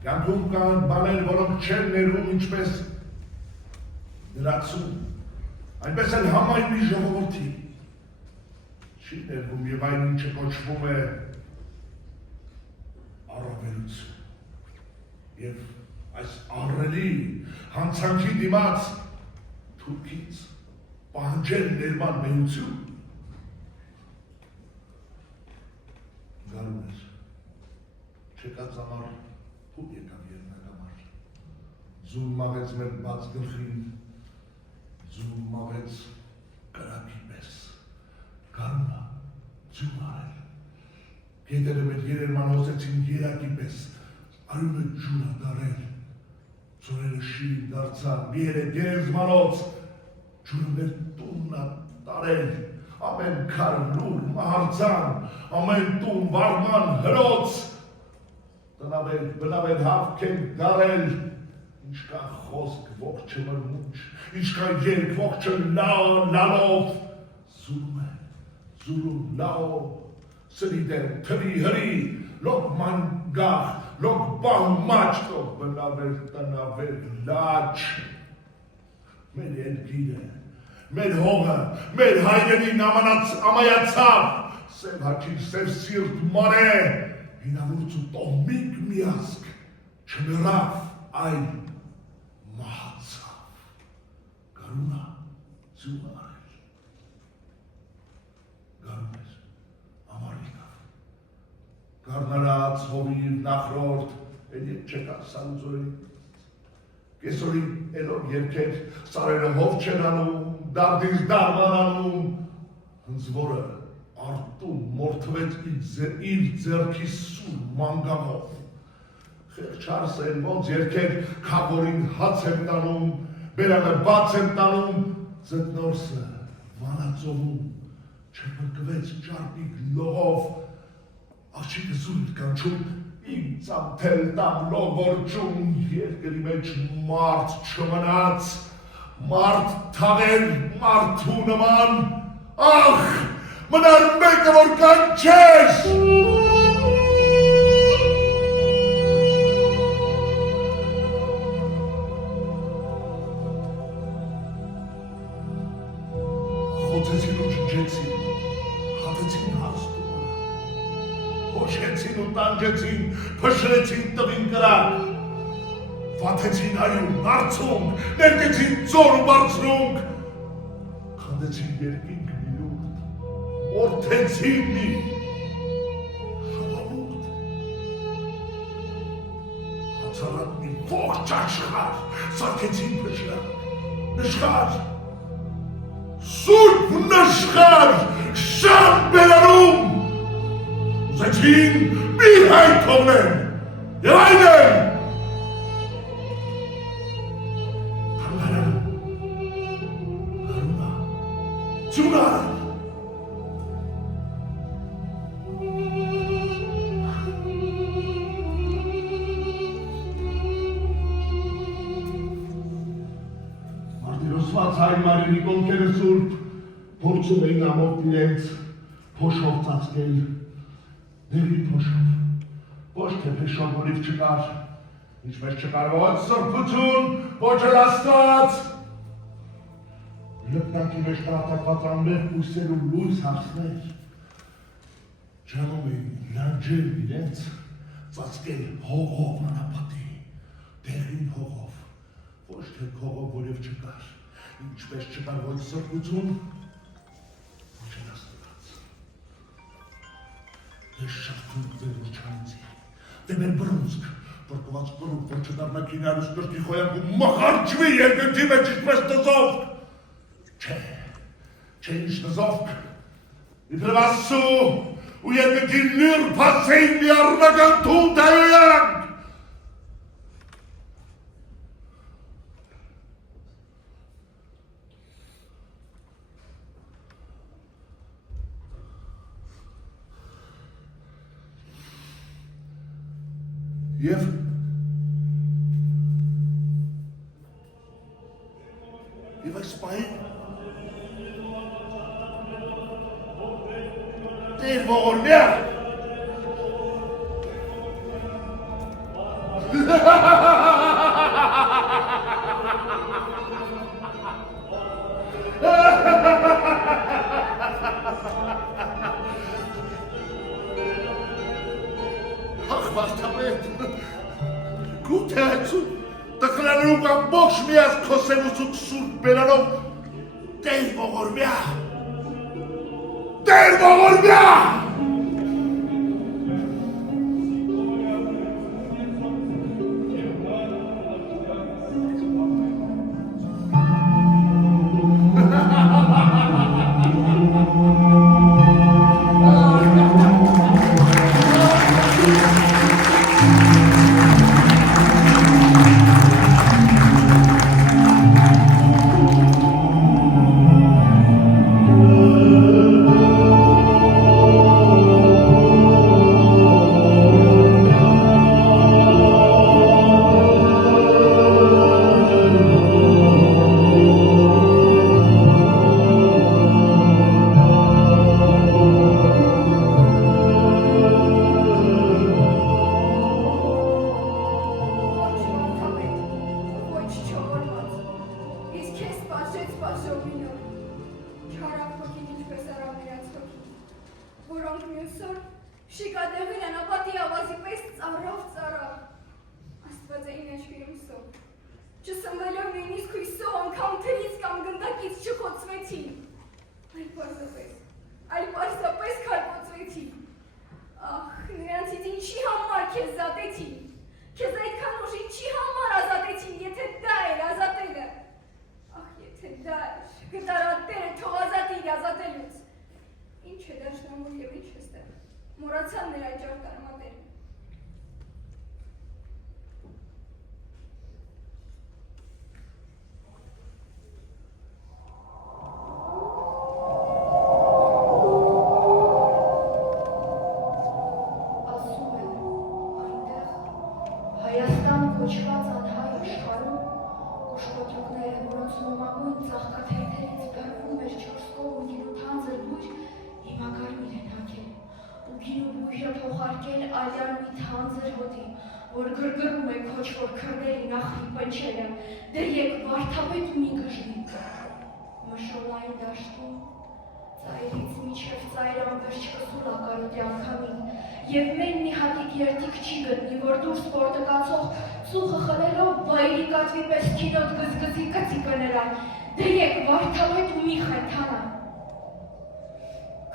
Կյանքում կան բաներ, որոնք չեն ներվում ինչպես լրացում, այնպես էլ համայն մի ժողովրդի չի ներվում և այն ինչը կոչվում է առավելություն և այս առելի հանցանքի դիմաց թուրքից պահանջել ներման մեյություն գարուն էր, չեկած համար Հուտ եկավ երնակամար, ձուն մաղեց մեր բաց գլխին, ձուն մաղեց կրակի պես, գարունա, ձուն արել, գետերը մեր երերման հոսեցին երակի պես, արյունը ջուրը դարել, ծորերը շին դարձան, միեր է գերեզմանոց, ջուրը մեր տուննա տարել, ամեն քար լուր մահարձան, ամեն տուն վարման հրոց, բնավեր հավք են դարել, ինչքան խոսք ողջ մրմուջ, ինչքան երկ ողջ լալով, զուրում է, զուրում լավ, սրի դեմ, թվի հրի, լոք մանգախ, լոք բահ մաչ, լոք բնավեր տնավեր լաչ, մեր երկիրը, մեր հողը, մեր հայրենին ամայացավ, սև հաչի, սև սիրտ մանե, հինավուրց ու տոհմիկ միասկ չմեռավ, այլ մահացավ, Հարունա, ձյուն արել։ Գարուն էր, ամարիկավ։ Գարնարած, հովիվ, նախրորդ, էլ ետ չեկար սալուզորին։ Կեսորին էլով երկեր, սարերը հով չեն անում, դարդից դարմանանում, հնձվորը արտում մորթվեց իր ձերքի սուր մանգամով։ Խեղճարս են ոնց երկեր քավորին հաց եմ տանում, բերանը բաց եմ տանում, ձետնորսը վանածովում, չպրկվեց ճարպիկ լողով, աղջիկը զույր կանչում, իմ ծամթել տամ լողորջում, երկրի մեջ մարդ չմնաց, մարդ թաղեր մարդու նման, ախ, մնար մեկը որ կանչես։ Խոցեցին ու շնչեցին, հատեցին հաստում, հոշեցին ու տանջեցին, փշրեցին տվին կրակ, վաթեցին այուն, արցունք, ներկեցին ծոր ու բարձրունք, քանդեցին երկինք մի լուրդ, մորթեցին մի ժողովուրդ, հացարատ մի ողջ աշխարհ, սարքեցին փշրակ, նշխար, Սուրբ նշխար շան բերանում, ուզեցին մի հայտ թողնեն, և այն են, Հարունա, ձյուն արել, Մարտիրոսված հայ մարերի կոնքերը սուրբ, փորձում էին ամոթ իրենց փոշով ծածկել, դեղի փոշով, ոչ թե փեշով որիվ չկար, ինչպես չկար ոչ սրբություն, ոչ էլ Աստված, լպտանքի մեջ տահտակված անմեղ կույսեր ու լույս հարսներ, ջանում էին լանջել իրենց, ծածկել հողով անապատի, դեղին հողով, ոչ թե քողով որև չկար, ինչպես չկար ոչ սրբություն, ոչ էլ Աստված։ Դե շարդում ձեր ուրջանցի, դե մեր բրունցք, պրկված կրուկ, որ չդարնա կինարուս կրկի խոյանք ու մխարջվի երկնքի մեջ ինչպես նզովք։ Չէ ինչ նզովք, իբրև Աստծու ու երկնքի նիրփացեին մի առնական թուն տայոյանք։ Եվ այս պահին Տեր ողորմյա Ախ վարդապետ, գութե այցու տխրաներուկ ամբողջ միած քո սևուցուկ սուրբ բերանով Տեր ողորմյա Տեր ողորմյա Չսնվելով նույնիսկ հույսով անգամ թրից կամ գնդակից չխոցվեցի, այլ պարզապես քարկոծվեցի։ Ախ, նրանցից ինչի համար քեզ զատեցի, քեզ այդքան ուժ ինչի համար ազատեցին, եթե դա էր ազատելը։ Ախ, եթե դա էր, գտարատերը թող ազատիր ազատելուց։ Ինչ է դաշնամուր և ինչ է ստեղ, մորացան նրա ջար տարմատերը։ Որ գրգռում է քոչվոր քրների նախի պնչելը, դե եկ վարդապետ ունի գժվի։ Մշոլային դաշտում, ծայրից միջև ծայր անվերջ կսուլ ակարոտի անգամին, և մեն մի հատիկ երդիկ չի գտնի, որ դուրս պորտկացող ծուխը խլելով վայրի կատվի պես քինոտ գզգզի կծիկը նրան, դե եկ վարդապետ ու մի խենթանա։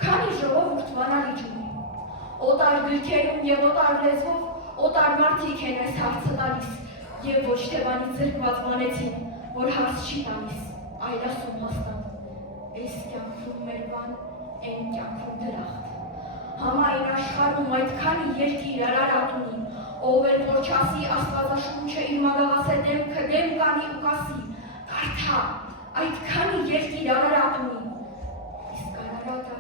Քանի ժողովուրդ վանալիճ ունի, օտար գրքերում և օտար լեզվով օտար մարդիկ են այս հարցը տալիս և ոչ թե բանից զրկված բանեցին, որ հարց չի տալիս, այլ ասում հաստատ, այս կյանքում մեր բան, են կյանքում դրախտ։ Համային աշխարհում այդքանի երկիր արարատ ունի, ով էլ որ չասի Աստվածաշունչը իր մագաղասե դեմքը դեմ կանի ու կասի, կարդա, այդքանի երկիր արարատ ունի։ Իսկ արարատը,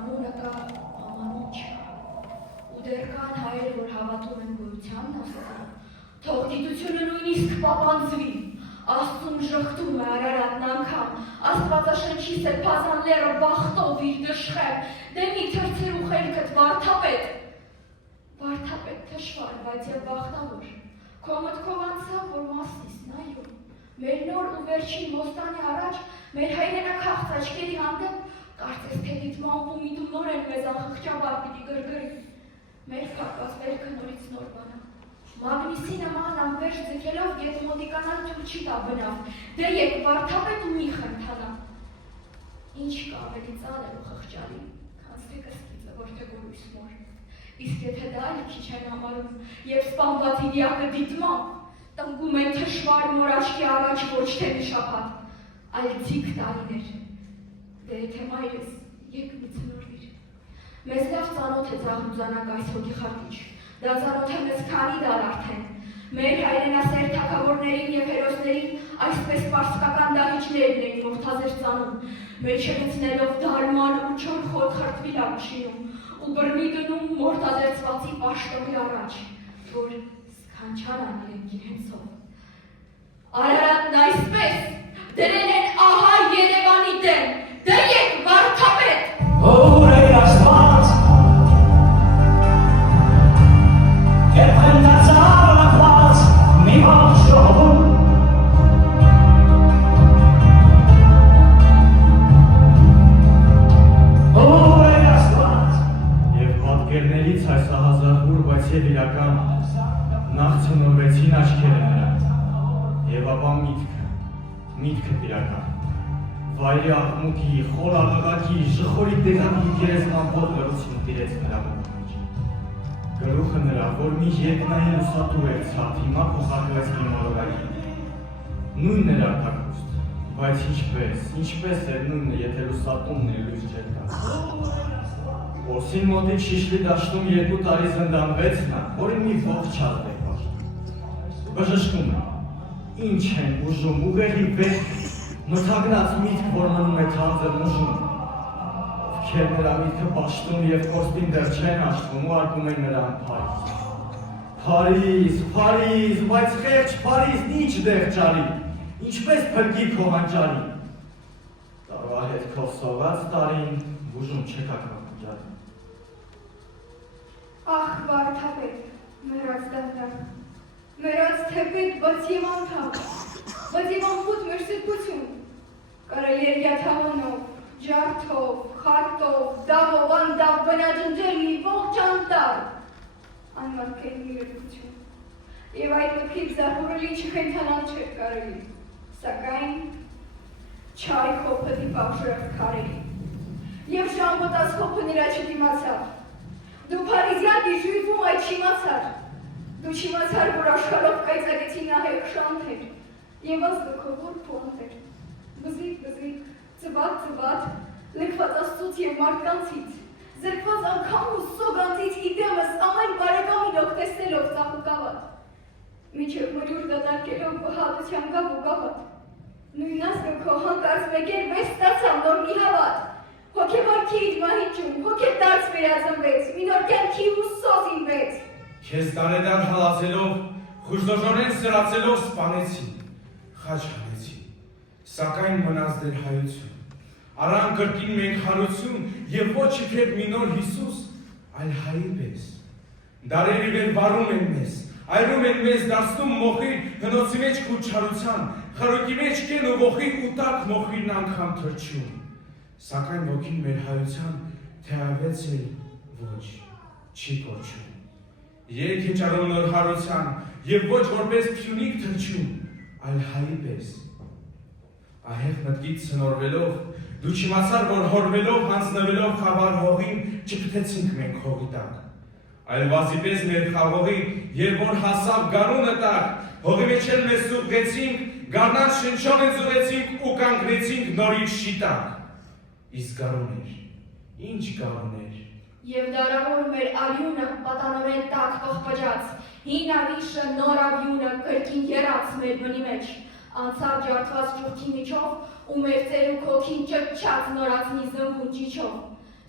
անունը կա, ամանուն չկա։ Ու դեռ կան հայեր, որ հավատում են գոյությանն Աստծուն, թող դիտությունը նույնիսկ պապանձվի, Աստծուն ժխտում է Արարատն անգամ, Աստվածաշնչի սրբազան լեռը բախտով իր դժխեր, դե մի թրցր ու խելքդ վարդապետ։ Վարդապետ թշվար, բայց և բախտավոր, քո մտքով անցավ, որ Մասիսն, այո, մեր նոր ու վերջին ոստանի առաջ, մեր հայրենաքաղց աչքերի հանդեպ, կարծես թե դիտմամբ ու միտում նորեն մեզ անխղճաբար պիտի գրգրի։ Մեր փակված վերքը նորից նոր բանա։ Մագնիսի նման անվերջ ձգելով գետ մոտիկանալ թույլ չի տա բնավ, դե եկ վարդապետ ու մի խնդանա։ Ինչ կա ավելի ծանր ու խղճալի, քան թե կսկիծը, որտեղ ուրույս մոր։ Իսկ եթե դա էլ քիչ են համարում, և սպանված իդիակը դիտմամբ, տնկում են թշվար մոր աչքի առաջ ոչ թե մի շաբաթ, այլ ձիգ տարիներ։ Դե եթե մայրս, եկ մի ծնորվիր։ Մեզ լավ ծանոթ է ծաղրուզանակ այս հոգի խարտիչ, դա ծանոթ է մեզ քանի դար արդեն, մեր հայրենասեր թագավորներին և հերոսներին այսպես պարսկական դահիճներն էին մորթազեր ծանում, մեջերեցնելով դարման ու չոր խոտ խրտվիլ ակշինում ու բրմի դնում մորթազերծվածի պաշտովի առաջ, որ սքանչանան իրենք իրենցով։ Արարատն այսպես դրել են ահա Երևանի դեմ, դե եկ վարդապետ։ Ո՞ւր է Աստված, երբ հնդացավ լքված մի ողջ ժողովում, ո՞ւր է Աստված, Եվ պատկերներից այս ահազարդուր, բայց և իրական նախ ծնորվեցին աչքերը նրան, և ապա միտքը իրական, վայրի աղմուկի, խոր աղաղակի, ժխորի դեղակի գերեզմանվող լրություն տիրեց նրա մոտ։ Գլուխը նրա, որ մի երկնային լուսատու էր ցած, հիմա փոխարկվեց մի մոլորակի։ Նույնն էր արտակուստ, բայց ինչպես էր նույնը, եթե լուսատումն էր լույս չէր տալիս։ Որսին մոտիկ Շիշլի դաշտում 2 տարի զնդանվեց նա, որին մի ողջ ազդ էր պաշտում։ Բժշկում է, ինչ են ուժում, ուղեղի վերք, մթագնած միտք, որ մնում է թանձր ուժում, ովքեր նրա միտքը պաշտում և կորստին դեռ չեն աշտվում ու արկում են նրան Փարիզ, բայց խեղճ Փարիզն ինչ դեղ ճարի, ինչպես փրկի քո հանճարի, տարվա հետ քո սոված տարին բուժում չկա քո հանճարի։ Ախ, վարդապետ, մեռած դանդաղ, մեռած թեպետ, բայց և անդամ, բայց և անխուտ մեր սրբություն, կարելի էր յաթավանով, ջարդով, խարտով, դավով, անդավ բնաջնջել մի ողջ անտառ, անմատքերի մի գրգություն, Եվ այդ մտքից զարհուրելի չխենթանալ չէր կարելի, սակայն չարի խոփը դիպավ շրախտ քարերի, և ժամոտած խոփը նրա չդիմացավ, դու Փարիզյան դիժույվում այդ չիմացար, դու չիմացար, որ աշխարհով կայծակեցի նահեղ շանթեր, և ազգը քո որ փորանթեր, բզիկ, ծվատ, լքված աստծուց և մարդկանցից, զրկված անգամ ու սոգանցից իդեմս ամեն բարեկամին օգտեսնելով ծաղուկավատ, միջև մրյուր դատարկելով վհատության գավ ու գավատ, նույն ազգը քո հանկարծ մեկեր վեր ստացավ նոր մի հավատ, հոգևորքի իր մահիճում, հոգետարց վերածնվեց, մի նոր կյանքի ու սոզ ինվեց, Քեզ դարեդար հալածելով, խուժդոժորեն սրացելով սպանեցին, խաչ հանեցին, սակայն մնաց դեր հայություն, Արան կրկին մենք հարություն և ոչ իբրև մի նոր Հիսուս, այլ հայի պես, դարերի վեր վարում են մեզ, այրում են մեզ դարձնում մոխիր հնոցի մեջ քու չարության, խարոքի մեջ կեն ու ողի ու տակ մոխիրն անգամ թրջում, սակայն ոգին մեր հայության թեավեց էլ ոչ, չի կոչում, երկ է ճարում նոր հարության և ոչ որպես փյունիկ թրջում, այլ հայի պես, ահեղ մտքից սնորվելով, դու չիմացար, որ հորվելով, հանձնվելով խավար հողին չպթեցինք մենք հողի տակ, այլ վազի պես մեր խաղողի, երբ որ հասավ գարունը տակ, հողի մեջ էլ մեզ սուղգեցինք, գարնան շնչով են զուղեցինք ու կանգնեցինք նորից շիտակ, իսկ գարուն էր, ինչ գարուն էր, Եվ դարավոր մեր արյունը պատանորեն տակ պղպջաց, հին ավիշը նոր ավյունը կրկին եռաց մեր բնի մեջ, անցավ ջարդված ճուղքի միջով ու մեր ծեր ու քոքին ճճաց նորացնի զնգուն ճիչով,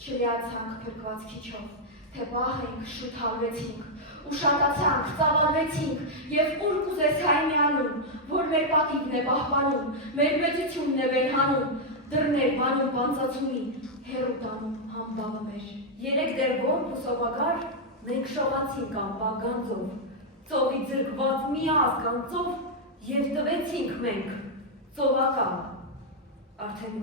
չլիացանք փրկված քիչով, թե բահ ենք շուտ հավրեցինք, ու շատացանք, ծավալվեցինք և ուր կուզես հայ միանում, որ մեր պատիվն է պահպանում, մեր մեծությունն է վենհանում, դռներ բանում բանձացումի, հեռու տանում համբավը մեր։ Երեք դեր ողբ ու սովագար մենք շողացինք ամպա գանձով, ծովի ձրկված մի ազգ անձով և տվեցինք մենք ծովակալ, արդեն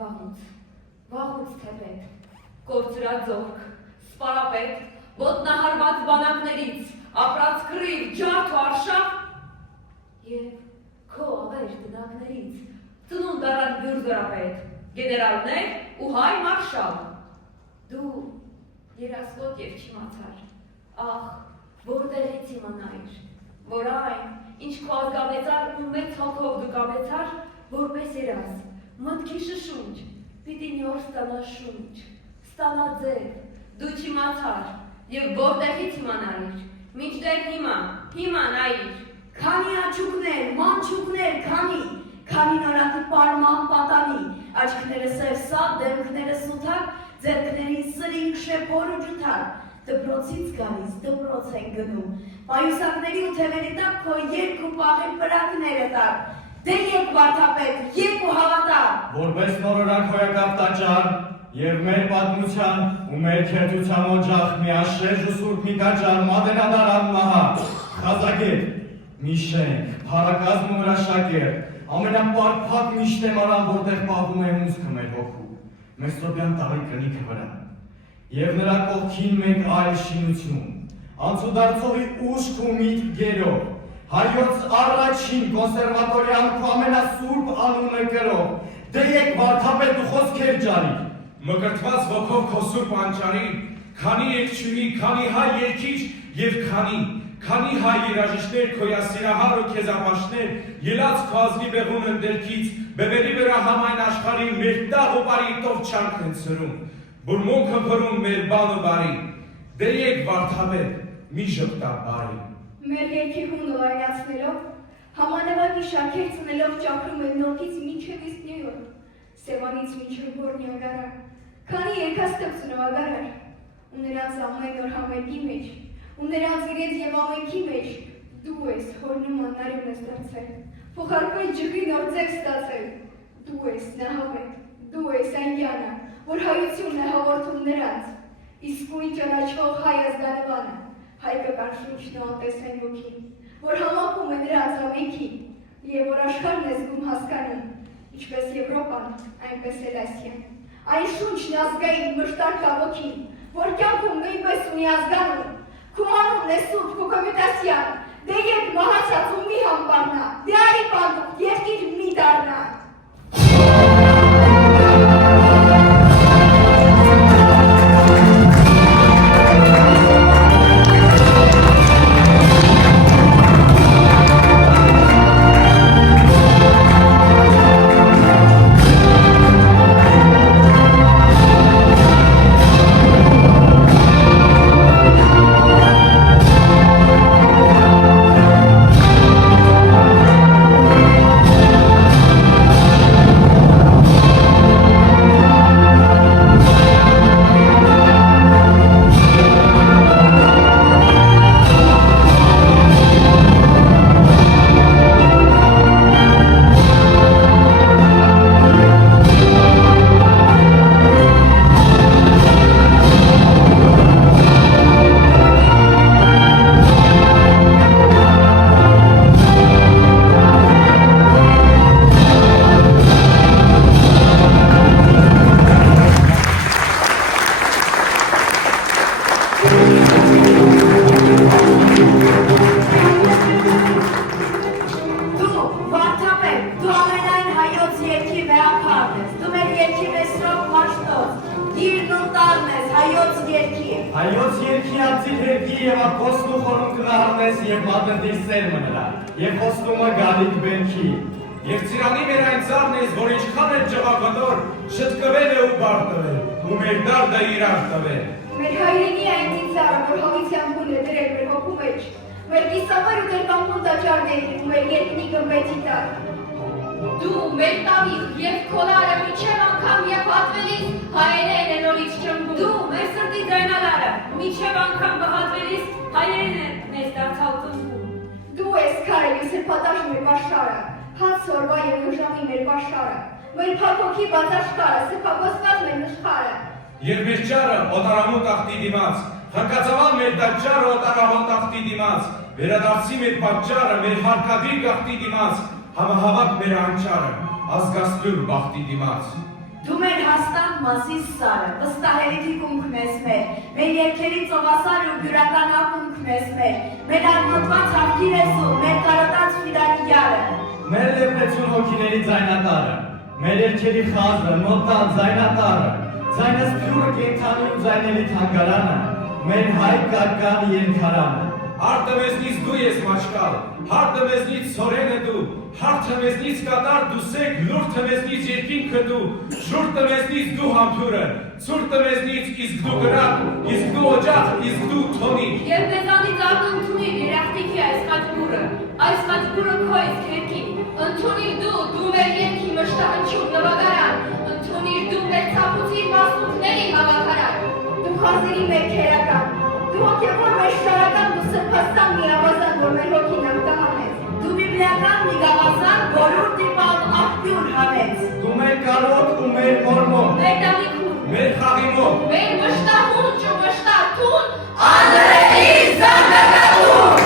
վաղուց թեպետ, կործրաձորք, սպարապետ, ոտնահարված բանակներից, ապրած կռիվ, ջարդ ու արշավ և քո ավեր տնակներից, ծնունդ առան բյուրզորապետ, գեներալներ ու հայ մարշալ, դու երասվոտ և չիմացար, ախ, որտեղից իմանայր, որ այն, ինչ քո ազգամեցար ու մեծ հոգով դու կամեցար, որպես երաս, մտքի շշունչ, պիտի մի օր ստանա շունչ, ստանա ձև, դու չիմացար և որտեղից իմանայր, մինչդեռ հիմա նայիր, Քանի աչուկներ, մանչուկներ, քանի նորատի պարման պատանի, աչքները սև սատ, դեմքները սութակ, ձեռքներին սրինք շեփոր ու ջութար, դպրոցից գալիս, դպրոց են գնում, պայուսակների ու թևերի տակ քո երկու պաղի պրակները տակ, դե եկ վարդապետ, եկ ու հավատար, Որպես նորորակ հոյակապ տաճար և մեր պատմության ու մեր քերթության օջախ մի աշեժ ու սուրբ մի կաճար մատենադարան մահա, խազագետ, մի շենք, փառակազմ ու հրաշակերտ, ամենապարփակ միշտեմարան, որտեղ պահվում է մուսքը մեր հոգու, Մեսրոպյան տարի կնիքը վրա, և նրա կողքին մենք այլ շինություն, անցուդարձողի ուշք ու միտք գերով, հայոց առաջին կոնսերվատորյան քո ամենասուրբ անունը կրող, դե եկ վարդապետ ու խոսքեր ջարիր, մկրտված ոգով քո սուրբ անճարի, քանի երկչունի, քանի հայ երկիչ և քանի հայ երաժիշտներ, քո յասիրահար ու քեզապաշտներ, ելած քո ազգի բեղուն ընդերքից, բևերի վրա համայն աշխարհին մեր տաղ ու բարի տով չանքն են սրում, բուրմունքը փրում մեր բան ու բարի, դե եկ վարդապետ, մի ժպտա բարի։ Մեր երկի հունը լայնացնելով, համանավակի շարքեր ծնելով ճախրում են նորքից մինչև իսկ Նյու Յորք, Սևանից մինչև որ Նիագարա, քանի երկաստեղծ նվագարար, ու նրանց ամեն օր համերգի մեջ, ու նրանց իրենց և ամենքի մեջ, դու ես հոր նման նարյուն ես դարձել, փոխարկվել ջղի նոր ձև ստացել, դու ես նահավետ, դու ես այնյանը, որ հայությունն է հաղորդում նրանց, իսկույն ճանաչող հայ ազգանվանը, հայկական շունչն ու անտեսեն ոգին, որ համակում է նրանց ամենքին, և որ աշխարհն է զգում հասկանում, ինչպես Եվրոպան, այնպես էլ Ասիան, այն շունչն ազգային մշտարկա ոգին, որ կյանքում նույնպես ունի ազգանում, քո անունն է սուրբ Կոկոմետասյան, դե երբ մահացած ու մի համբարնա, դե արի պանդուկ, երկիր մի դառնա։ Հայոց երկի արձիտ հերկի և ակոսն ու խորում կնահարնես և մատնտիր սերմը նրա, և խոստումը գալիք բենքի։ Եվ ծիրանի մեր այն ծարն ես, որ ինչքան էլ ճղագնդոր, շտկվել է ու բարտվել, ու մեր դարդը իրար տվել։ Մեր հայրենի այն ծիծարը, որ հավիտյան բուն է դրել մեր հոգու մեջ, մեր կիսավար ու դերկամուն տաճարների ու մեր երկնիկը մեջի տար։ Դու մեր տավիղ և քոլարը միջև անգամ և հատվելիս հայերեն է նորից ճնգում։ Դու մեր սրտի ձայնալարը, միջև անգամ բհատվելիս հայերեն է մեզ դարձալ ծնվում։ Դու ես քարը և սրբատաշ մեր բաշարը, հաց սորվա և հժամի մեր բաշարը, մեր փակոքի բացաշկարը, սրբագոսված մեր նշխարը։ Եվ մեր ճարը օտարամոտ աղտի դիմաց, խրկածավան մեր տաճարը օտարամոտ աղտի դիմաց, վերադարձի մեր պատճառը, մեր հարկադիր գաղտի դիմաց, համահավաք մեր անճարը, ազգաստուր բաղտի դիմաց։ Դու մեր հաստատ մասիս սարը, վստահելի թիկունքն ես մեր երկերի ծովասար ու բյուրական ակունքն ես մեր արմոտված հաղթիր ես ու մեր կարոտած ֆիդակյարը։ Մեր լեպրեցուն հոգիների ձայնատարը, մեր երկերի խազը, նոտան ձայնատարը, ձայնս փյուրը կենթանի ու ձայնելի թանգարանը, մեր հայ կարկան ենքարանը։ Հարտը մեզնից դու ես մաչկալ, հարտը մեզնից սորեն է դու, հարտը մեզնից կատար դու սեք, լուրդը մեզնից երկինքը դու, շուրտը մեզնից դու համբյուրը, ցուրտը մեզնից իսկ դու գրակ, իսկ դու օջախ, իսկ դու թոնի։ Եվ մեզանից արտընդունիր երախտիքի այս խաչբուրը քո իսկ երկի, ընդունիր դու մեր երկի մշտահնչում նվագարան, ընդունիր դու մեր ցապուցիր մասունքների հավաքարան։ Դու խազերի մեր քերական, դու հոգևոր մեր շարական, դու սրբաստան մի ավազան, որ մեր հոգին աղտահանեց։ Դու բիբլիական մի գավազան, որ ուր դիպավ աղբյուր հանեց։ Դու մեր կարոտ ու մեր մորմոտ, Մեր դավիքուն, Մեր խաղիմոտ, Մեր մշտահունչ ու մշտարթուն Անդրեի զանգակատուն։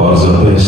Պարզապես